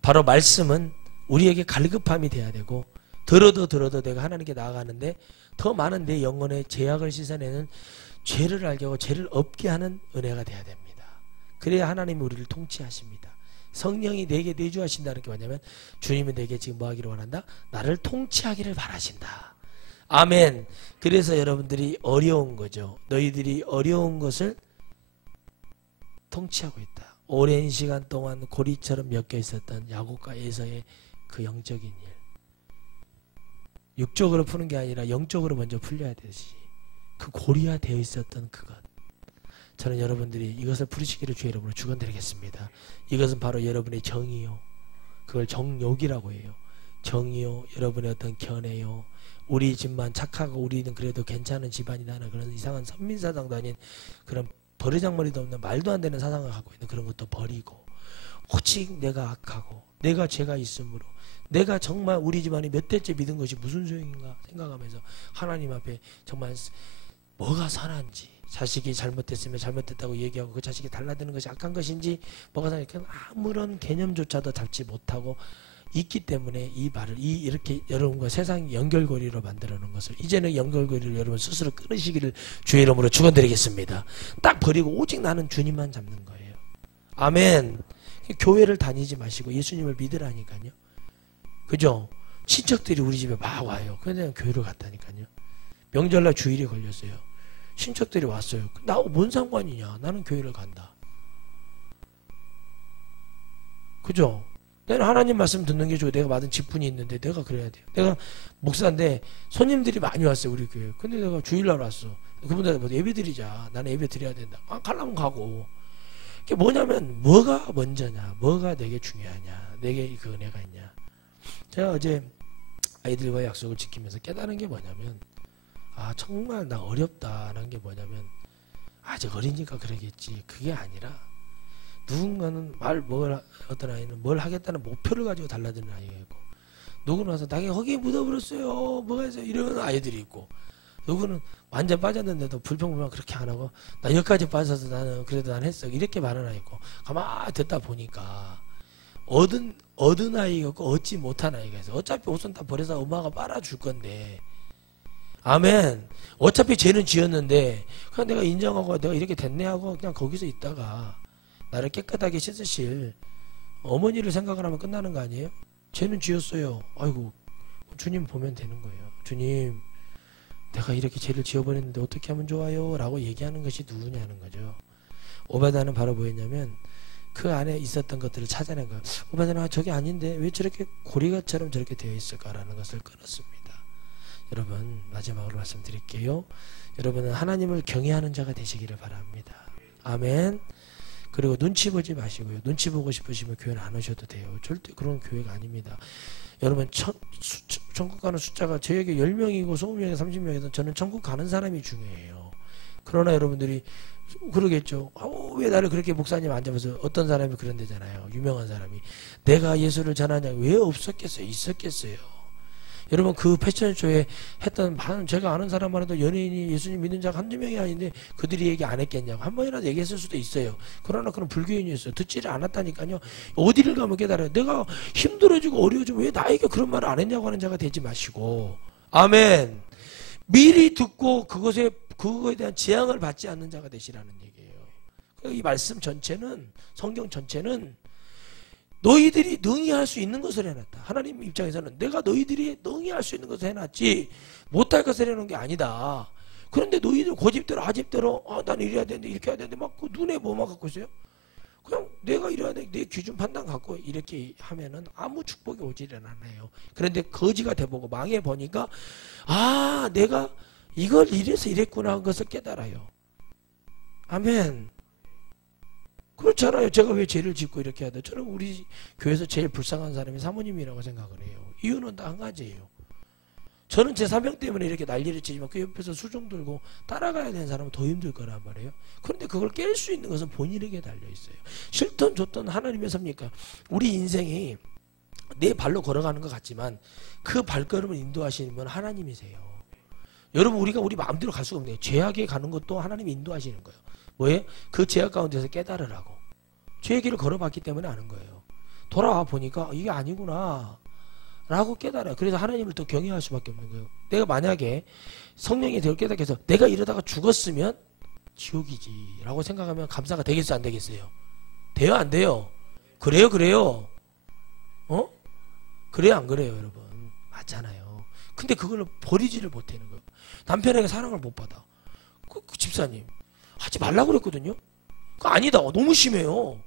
바로 말씀은 우리에게 갈급함이 돼야 되고, 들어도 내가 하나님께 나아가는데 더 많은 내 영혼의 죄악을 씻어내는, 죄를 알게 하고 죄를 없게 하는 은혜가 돼야 됩니다. 그래야 하나님이 우리를 통치하십니다. 성령이 내게 내주하신다는 게 뭐냐면, 주님이 내게 지금 뭐 하기를 원한다? 나를 통치하기를 바라신다. 아멘. 그래서 여러분들이 어려운 거죠. 너희들이 어려운 것을 통치하고 있다. 오랜 시간 동안 고리처럼 엮여 있었던 야곱과 에서의 그 영적인 일, 육적으로 푸는 게 아니라 영적으로 먼저 풀려야 되듯이 그 고리화 되어 있었던 그것, 저는 여러분들이 이것을 부르시기를 주의 이름으로 축원드리겠습니다. 이것은 바로 여러분의 정의요, 그걸 정욕이라고 해요. 정의요, 여러분의 어떤 견해요, 우리 집만 착하고 우리는 그래도 괜찮은 집안이라는 그런 이상한 선민사상도 아닌 그런 버르장머리도 없는 말도 안 되는 사상을 갖고 있는 그런 것도 버리고, 오직 내가 악하고 내가 죄가 있으므로 내가 정말 우리 집안이 몇 대째 믿은 것이 무슨 소용인가 생각하면서 하나님 앞에 정말 뭐가 선한지, 자식이 잘못됐으면 잘못됐다고 얘기하고 그 자식이 달라드는 것이 악한 것인지 뭐가 선한지 아무런 개념조차도 잡지 못하고 있기 때문에 이 말을 이렇게 여러분과 세상 연결고리로 만들어 놓은 것을, 이제는 연결고리를 여러분 스스로 끊으시기를 주의 이름으로 축원드리겠습니다. 딱 버리고 오직 나는 주님만 잡는 거예요. 아멘. 교회를 다니지 마시고 예수님을 믿으라니까요. 그죠? 친척들이 우리 집에 막 와요. 그래서 교회를 갔다니까요. 명절날 주일이 걸렸어요. 친척들이 왔어요. 나하고 뭔 상관이냐? 나는 교회를 간다. 그죠? 내가 하나님 말씀 듣는 게 좋고 내가 받은 직분이 있는데 내가 그래야 돼요. 내가 목사인데 손님들이 많이 왔어요, 우리 교회. 근데 내가 주일날 왔어. 그분들 뭐 예배 드리자. 나는 예배 드려야 된다. 가려면 가고. 그게 뭐냐면 뭐가 먼저냐, 뭐가 내게 중요하냐, 내게 그 은혜가 있냐. 제가 어제 아이들과의 약속을 지키면서 깨달은 게 뭐냐면, 정말 나 어렵다는 게 뭐냐면, 아직 어리니까 그러겠지, 그게 아니라 누군가는 어떤 아이는 뭘 하겠다는 목표를 가지고 달라드는 아이가 있고, 누구는 와서 나게 허기에 묻어버렸어요, 뭐가 있어요, 이런 아이들이 있고, 누구는 완전 빠졌는데도 불평불만 그렇게 안 하고 나 여기까지 빠져서 나는 그래도 난 했어, 이렇게 말하는 아이 있고, 가만히 듣다 보니까 얻은 아이가 있고 얻지 못한 아이가 있어. 어차피 옷은 다 버려서 엄마가 빨아줄 건데, 아멘. 어차피 죄는 지었는데 그냥 내가 인정하고 내가 이렇게 됐네 하고 그냥 거기서 있다가 나를 깨끗하게 씻으실 어머니를 생각을 하면 끝나는 거 아니에요? 죄는 지었어요. 아이고, 주님 보면 되는 거예요. 주님, 내가 이렇게 죄를 지어버렸는데 어떻게 하면 좋아요? 라고 얘기하는 것이 누구냐는 거죠. 오바다는 바로 뭐였냐면 그 안에 있었던 것들을 찾아낸 거예요. 오바다는 저게 아닌데 왜 저렇게 고리가처럼 저렇게 되어 있을까라는 것을 끊었습니다. 여러분, 마지막으로 말씀드릴게요. 여러분은 하나님을 경외하는 자가 되시기를 바랍니다. 아멘. 그리고 눈치 보지 마시고요. 눈치 보고 싶으시면 교회는 안 오셔도 돼요. 절대 그런 교회가 아닙니다. 여러분, 천국 가는 숫자가 저에게 10명이고 20명이고 30명이든 저는 천국 가는 사람이 중요해요. 그러나 여러분들이 그러겠죠. 왜 나를 그렇게 목사님 안 잡아서, 어떤 사람이 그런 데잖아요. 유명한 사람이 내가 예수를 전하냐, 왜 없었겠어요? 있었겠어요. 여러분, 그 패션쇼에 했던 많은, 제가 아는 사람만 해도 연예인이 예수님 믿는 자가 한두 명이 아닌데 그들이 얘기 안 했겠냐고. 한 번이라도 얘기했을 수도 있어요. 그러나 그런 불교인이었어요. 듣지를 않았다니까요. 어디를 가면 깨달아요. 내가 힘들어지고 어려워지고 왜 나에게 그런 말을 안 했냐고 하는 자가 되지 마시고, 아멘. 미리 듣고 그거에 대한 재앙을 받지 않는 자가 되시라는 얘기예요. 이 말씀 전체는, 성경 전체는 너희들이 능히 할 수 있는 것을 해놨다. 하나님 입장에서는 내가 너희들이 능히 할 수 있는 것을 해놨지 못할 것을 해놓은 게 아니다. 그런데 너희들 고집대로 하집대로 나는 이래야 되는데 이렇게 해야 되는데 막 그 눈에 뭐만 갖고 있어요? 그냥 내가 이래야 돼. 내 기준 판단 갖고 이렇게 하면은 아무 축복이 오지를 않아요. 그런데 거지가 돼보고 망해보니까 아 내가 이걸 이래서 이랬구나 하는 것을 깨달아요. 아멘. 그렇잖아요. 제가 왜 죄를 짓고 이렇게 해야 돼? 저는 우리 교회에서 제일 불쌍한 사람이 사모님이라고 생각을 해요. 이유는 다 한 가지예요. 저는 제 사명 때문에 이렇게 난리를 치지만 그 옆에서 수종 들고 따라가야 되는 사람은 더 힘들 거란 말이에요. 그런데 그걸 깰 수 있는 것은 본인에게 달려있어요. 싫든 좋든 하나님의 섭니까? 우리 인생이 내 발로 걸어가는 것 같지만 그 발걸음을 인도하시는 분 하나님이세요. 여러분 우리가 우리 마음대로 갈 수가 없네요. 죄악에 가는 것도 하나님이 인도하시는 거예요. 뭐예요? 그 죄악 가운데서 깨달으라고. 죄의 길을 걸어봤기 때문에 아는 거예요. 돌아와 보니까 이게 아니구나 라고 깨달아요. 그래서 하나님을 더 경외할 수밖에 없는 거예요. 내가 만약에 성령이 되어 깨닫게 해서 내가 이러다가 죽었으면 지옥이지 라고 생각하면 감사가 되겠어요 안 되겠어요? 돼요 안 돼요? 그래요 그래요? 그래요 안 그래요 여러분? 맞잖아요. 근데 그걸 버리지를 못하는 거예요. 남편에게 사랑을 못 받아. 그 집사님 하지 말라고 그랬거든요. 그거 아니다 너무 심해요.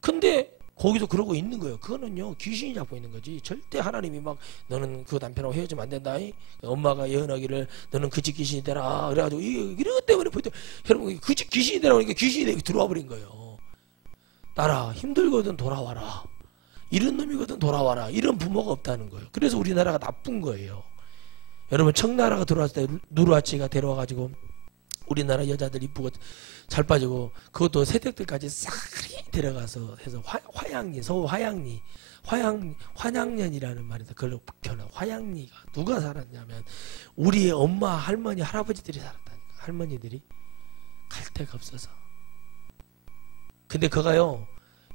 근데 거기서 그러고 있는 거예요. 그거는요 귀신이 잡고 있는 거지. 절대 하나님이 막 너는 그 남편하고 헤어지면 안 된다. 엄마가 예언하기를 너는 그 집 귀신이 되라. 그래가지고 이런 것 때문에 여러분 그 집 귀신이 되라고 하니까 귀신이 들어와 버린 거예요. 딸아 힘들거든 돌아와라. 이런 놈이거든 돌아와라. 이런 부모가 없다는 거예요. 그래서 우리나라가 나쁜 거예요. 여러분 청나라가 들어왔을 때 누르하치가 데려와가지고 우리나라 여자들 이쁘고 잘 빠지고 그것도 새댁들까지 싹 데려가서 해서 화양리 서울 환양년이라는 말이다. 그걸로 결혼 화양리가 누가 살았냐면 우리의 엄마 할머니 할아버지들이 살았다니까. 할머니들이 갈 데가 없어서. 근데 그가요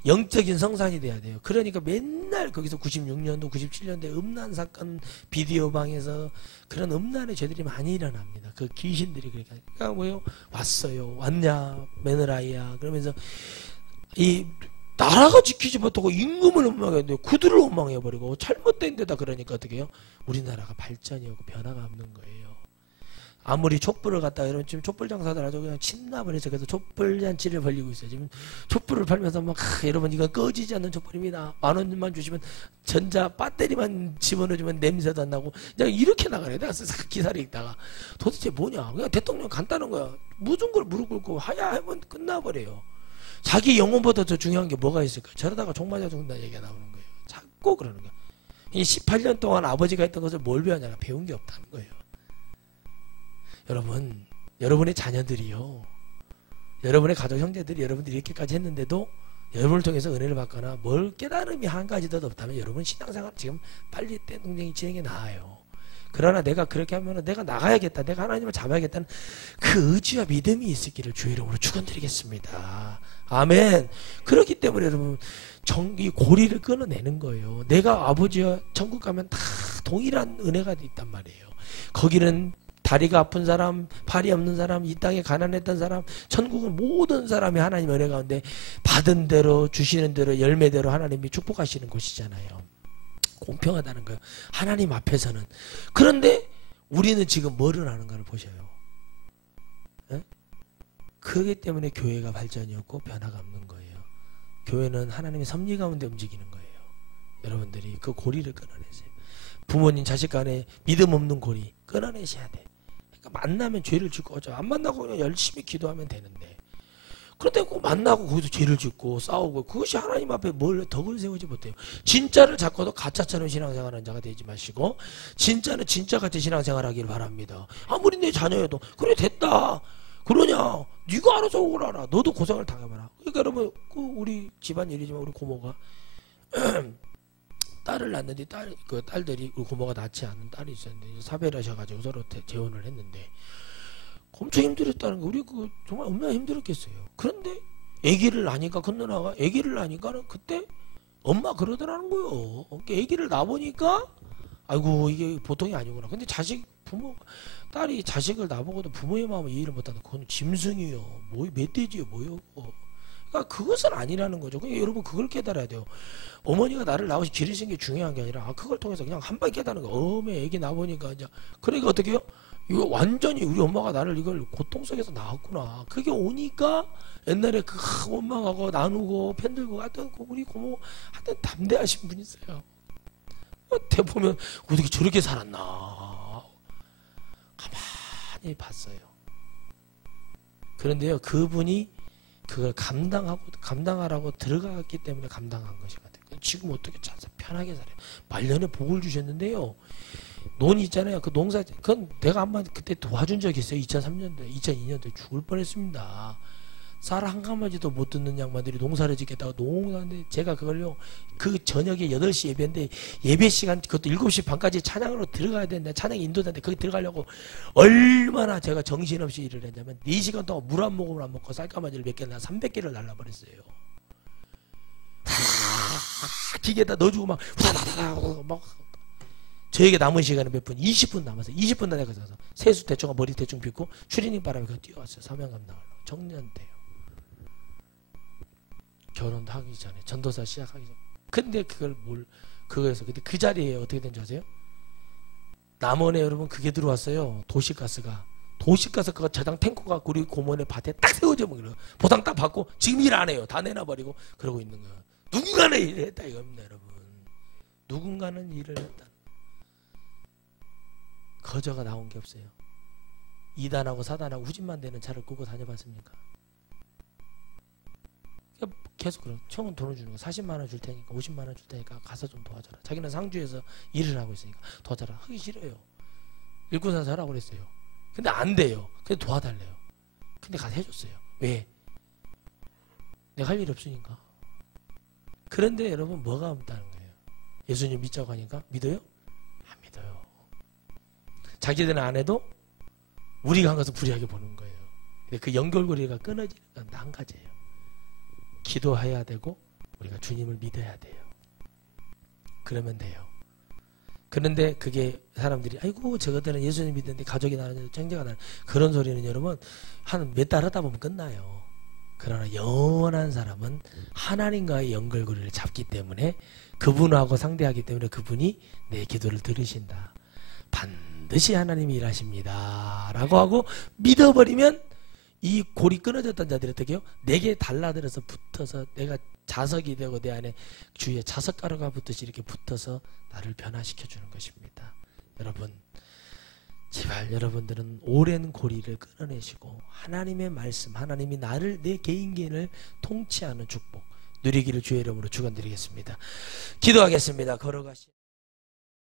영적인 성산이 돼야 돼요. 그러니까 맨날 거기서 96년도 97년도에 음란 사건 비디오 방에서 그런 음란의 죄들이 많이 일어납니다. 그 귀신들이 그러니까 뭐요? 왔어요. 왔냐? 며느라이야. 그러면서 이 나라가 지키지 못하고 임금을 원망했는데 구두를 원망해버리고 잘못된 데다 그러니까 어떻게 해요? 우리나라가 발전이 오고 변화가 없는 거예요. 아무리 촛불을 갖다가 이러면 지금 촛불 장사들 아주 그냥 침납을 해서 그래서 촛불 잔치를 벌리고 있어요. 지금 촛불을 팔면서 막 여러분 이건 꺼지지 않는 촛불입니다. 10,000원만 주시면 전자 배터리만 집어넣으면 냄새도 안 나고 그냥 이렇게 나가요. 내가 기사를 읽다가 도대체 뭐냐? 그냥 대통령 간다는 거야. 무슨 걸 무릎 꿇고 하야 하면 끝나버려요. 자기 영혼보다 더 중요한 게 뭐가 있을까요? 저러다가 종 맞아 죽는다는 얘기가 나오는 거예요. 자꾸 그러는 거야. 이 18년 동안 아버지가 했던 것을 뭘 배웠냐? 배운 게 없다는 거예요. 여러분, 여러분의 자녀들이요. 여러분의 가족 형제들이 여러분들이 이렇게까지 했는데도 여러분을 통해서 은혜를 받거나 뭘 깨달음이 한 가지도 없다면 여러분 신앙생활 지금 빨리 땡동댕이 진행이 나아요. 그러나 내가 그렇게 하면 내가 나가야겠다. 내가 하나님을 잡아야겠다는 그 의지와 믿음이 있을기를 주의 이름으로 축원드리겠습니다. 아멘. 그렇기 때문에 여러분 이 고리를 끊어내는 거예요. 내가 아버지와 천국 가면 다 동일한 은혜가 있단 말이에요. 거기는 다리가 아픈 사람, 팔이 없는 사람, 이 땅에 가난했던 사람, 천국은 모든 사람이 하나님의 은혜 가운데 받은 대로 주시는 대로 열매대로 하나님이 축복하시는 곳이잖아요. 공평하다는 거예요. 하나님 앞에서는. 그런데 우리는 지금 뭐를 하는가를 보셔요. 에? 그렇기 때문에 교회가 발전이 없고 변화가 없는 거예요. 교회는 하나님의 섭리 가운데 움직이는 거예요. 여러분들이 그 고리를 끊어내세요. 부모님 자식 간에 믿음 없는 고리 끊어내셔야 돼. 그러니까 만나면 죄를 짓고 안 만나고 그냥 열심히 기도하면 되는데 그런데 꼭 만나고 거기서 죄를 짓고 싸우고 그것이 하나님 앞에 뭘 덕을 세우지 못해요. 진짜를 잡고도 가짜처럼 신앙생활하는 자가 되지 마시고 진짜는 진짜같이 신앙생활하기를 바랍니다. 아무리 내 자녀여도 그래 됐다. 그러냐 네가 알아서 오라라. 너도 고생을 당해봐라. 그러니까 여러분 우리 집안일이지만 우리 고모가 딸을 낳는데 그 딸들이 우리 고모가 낳지 않은 딸이 있었는데 사별을 하셔가지고 서로 재혼을 했는데 엄청 힘들었다는 거. 우리 정말 얼마나 힘들었겠어요. 그런데 아기를 낳으니까 큰 누나가 아기를 낳으니까는 그때 엄마 그러더라는 거예요. 아기를 낳아보니까 아이고 이게 보통이 아니구나. 근데 딸이 자식을 낳아보고도 부모의 마음을 이해를 못한다. 그건 짐승이요. 뭐 멧돼지요 뭐요. 그러니까 그것은 아니라는 거죠. 그러니까 여러분 그걸 깨달아야 돼요. 어머니가 나를 낳으시 기르신 게 중요한 게 아니라 그걸 통해서 그냥 한 방에 깨달는 거. 어메 애기 낳아보니까 이제 그러니까 어떻게 해요? 이거 완전히 우리 엄마가 나를 이걸 고통 속에서 낳았구나. 그게 오니까 옛날에 그 원망하고 나누고 편들고 하던 우리 고모 하여튼 담대하신 분이세요. 대 보면 어떻게 저렇게 살았나 가만히 봤어요. 그런데요, 그분이 그걸 감당하라고 들어갔기 때문에 감당한 것이 같아요. 지금 어떻게 편하게 살아요. 말년에 복을 주셨는데요, 논이 있잖아요. 그 농사, 그건 내가 한번 그때 도와준 적이 있어요. 2003년도에, 2002년도에 죽을 뻔했습니다. 쌀 한 가마지도 못 듣는 양반들이 농사를 짓겠다고 농사인데, 제가 그걸요, 그 저녁에 8시 예배인데, 예배 시간 그것도 7시 반까지 찬양으로 들어가야 되는데, 찬양 인도자인데 거기 들어가려고 얼마나 제가 정신없이 일을 했냐면 4시간 동안 물 한 모금을 안 먹고 쌀가마지를 몇 개나 300개를 날라버렸어요. 다 기계에다 넣어주고 막 후다다다다 막. 저에게 남은 시간은 몇 분? 20분 남았어요. 20분 내가 가서 세수 대충 머리 대충 빗고 추리닝 바람에 그 뛰어왔어요. 사명 감당하려고. 정년 때요. 결혼도 하기 전에, 전도사 시작하기 전에. 근데 그거에서 근데 그 자리에 어떻게 된지 아세요? 남원에 여러분 그게 들어왔어요. 도시가스가. 도시가스 그거 저당 탱커가 우리 고모네 밭에 딱 세워져 먹는 보상 딱 받고 지금 일 안 해요. 다 내놔버리고 그러고 있는 거예요. 누군가는 일을 했다 이겁니다, 여러분. 누군가는 일을 했다. 거저가 나온 게 없어요. 2단하고 4단하고 후진만 되는 차를 끌고 다녀봤습니까? 계속 그럼 처음 돈을 주는 거 40만 원 줄 테니까 50만 원 줄 테니까 가서 좀 도와줘라. 자기는 상주에서 일을 하고 있으니까 도와줘라. 하기 싫어요. 일꾼사서 하라고 그랬어요. 근데 안 돼요. 근데 도와달래요. 근데 가서 해줬어요. 왜? 내가 할 일이 없으니까. 그런데 여러분 뭐가 없다는 거예요? 예수님 믿자고 하니까 믿어요? 안 믿어요. 자기들은 안 해도 우리가 한 것을 불이하게 보는 거예요. 근데 그 연결고리가 끊어지는 건 한 가지예요. 기도해야 되고 우리가 주님을 믿어야 돼요. 그러면 돼요. 그런데 그게 사람들이 아이고 저것들은 예수님 믿는데 가족이 나누는데 형제가 나누는 그런 소리는 여러분 한 몇 달 하다 보면 끝나요. 그러나 영원한 사람은 하나님과의 연결고리를 잡기 때문에 그분하고 상대하기 때문에 그분이 내 기도를 들으신다. 반드시 하나님이 일하십니다. 라고 하고 믿어버리면 이 골이 끊어졌던 자들이 어떻게 해요? 내게 달라들어서 붙어서 내가 자석이 되고 내 안에 주위에 자석가루가 붙듯이 이렇게 붙어서 나를 변화시켜 주는 것입니다. 여러분, 제발 여러분들은 오랜 고리를 끊어내시고 하나님의 말씀, 하나님이 나를 내 개인을 통치하는 축복 누리기를 주의 이름으로 축원드리겠습니다. 기도하겠습니다. 걸어가시.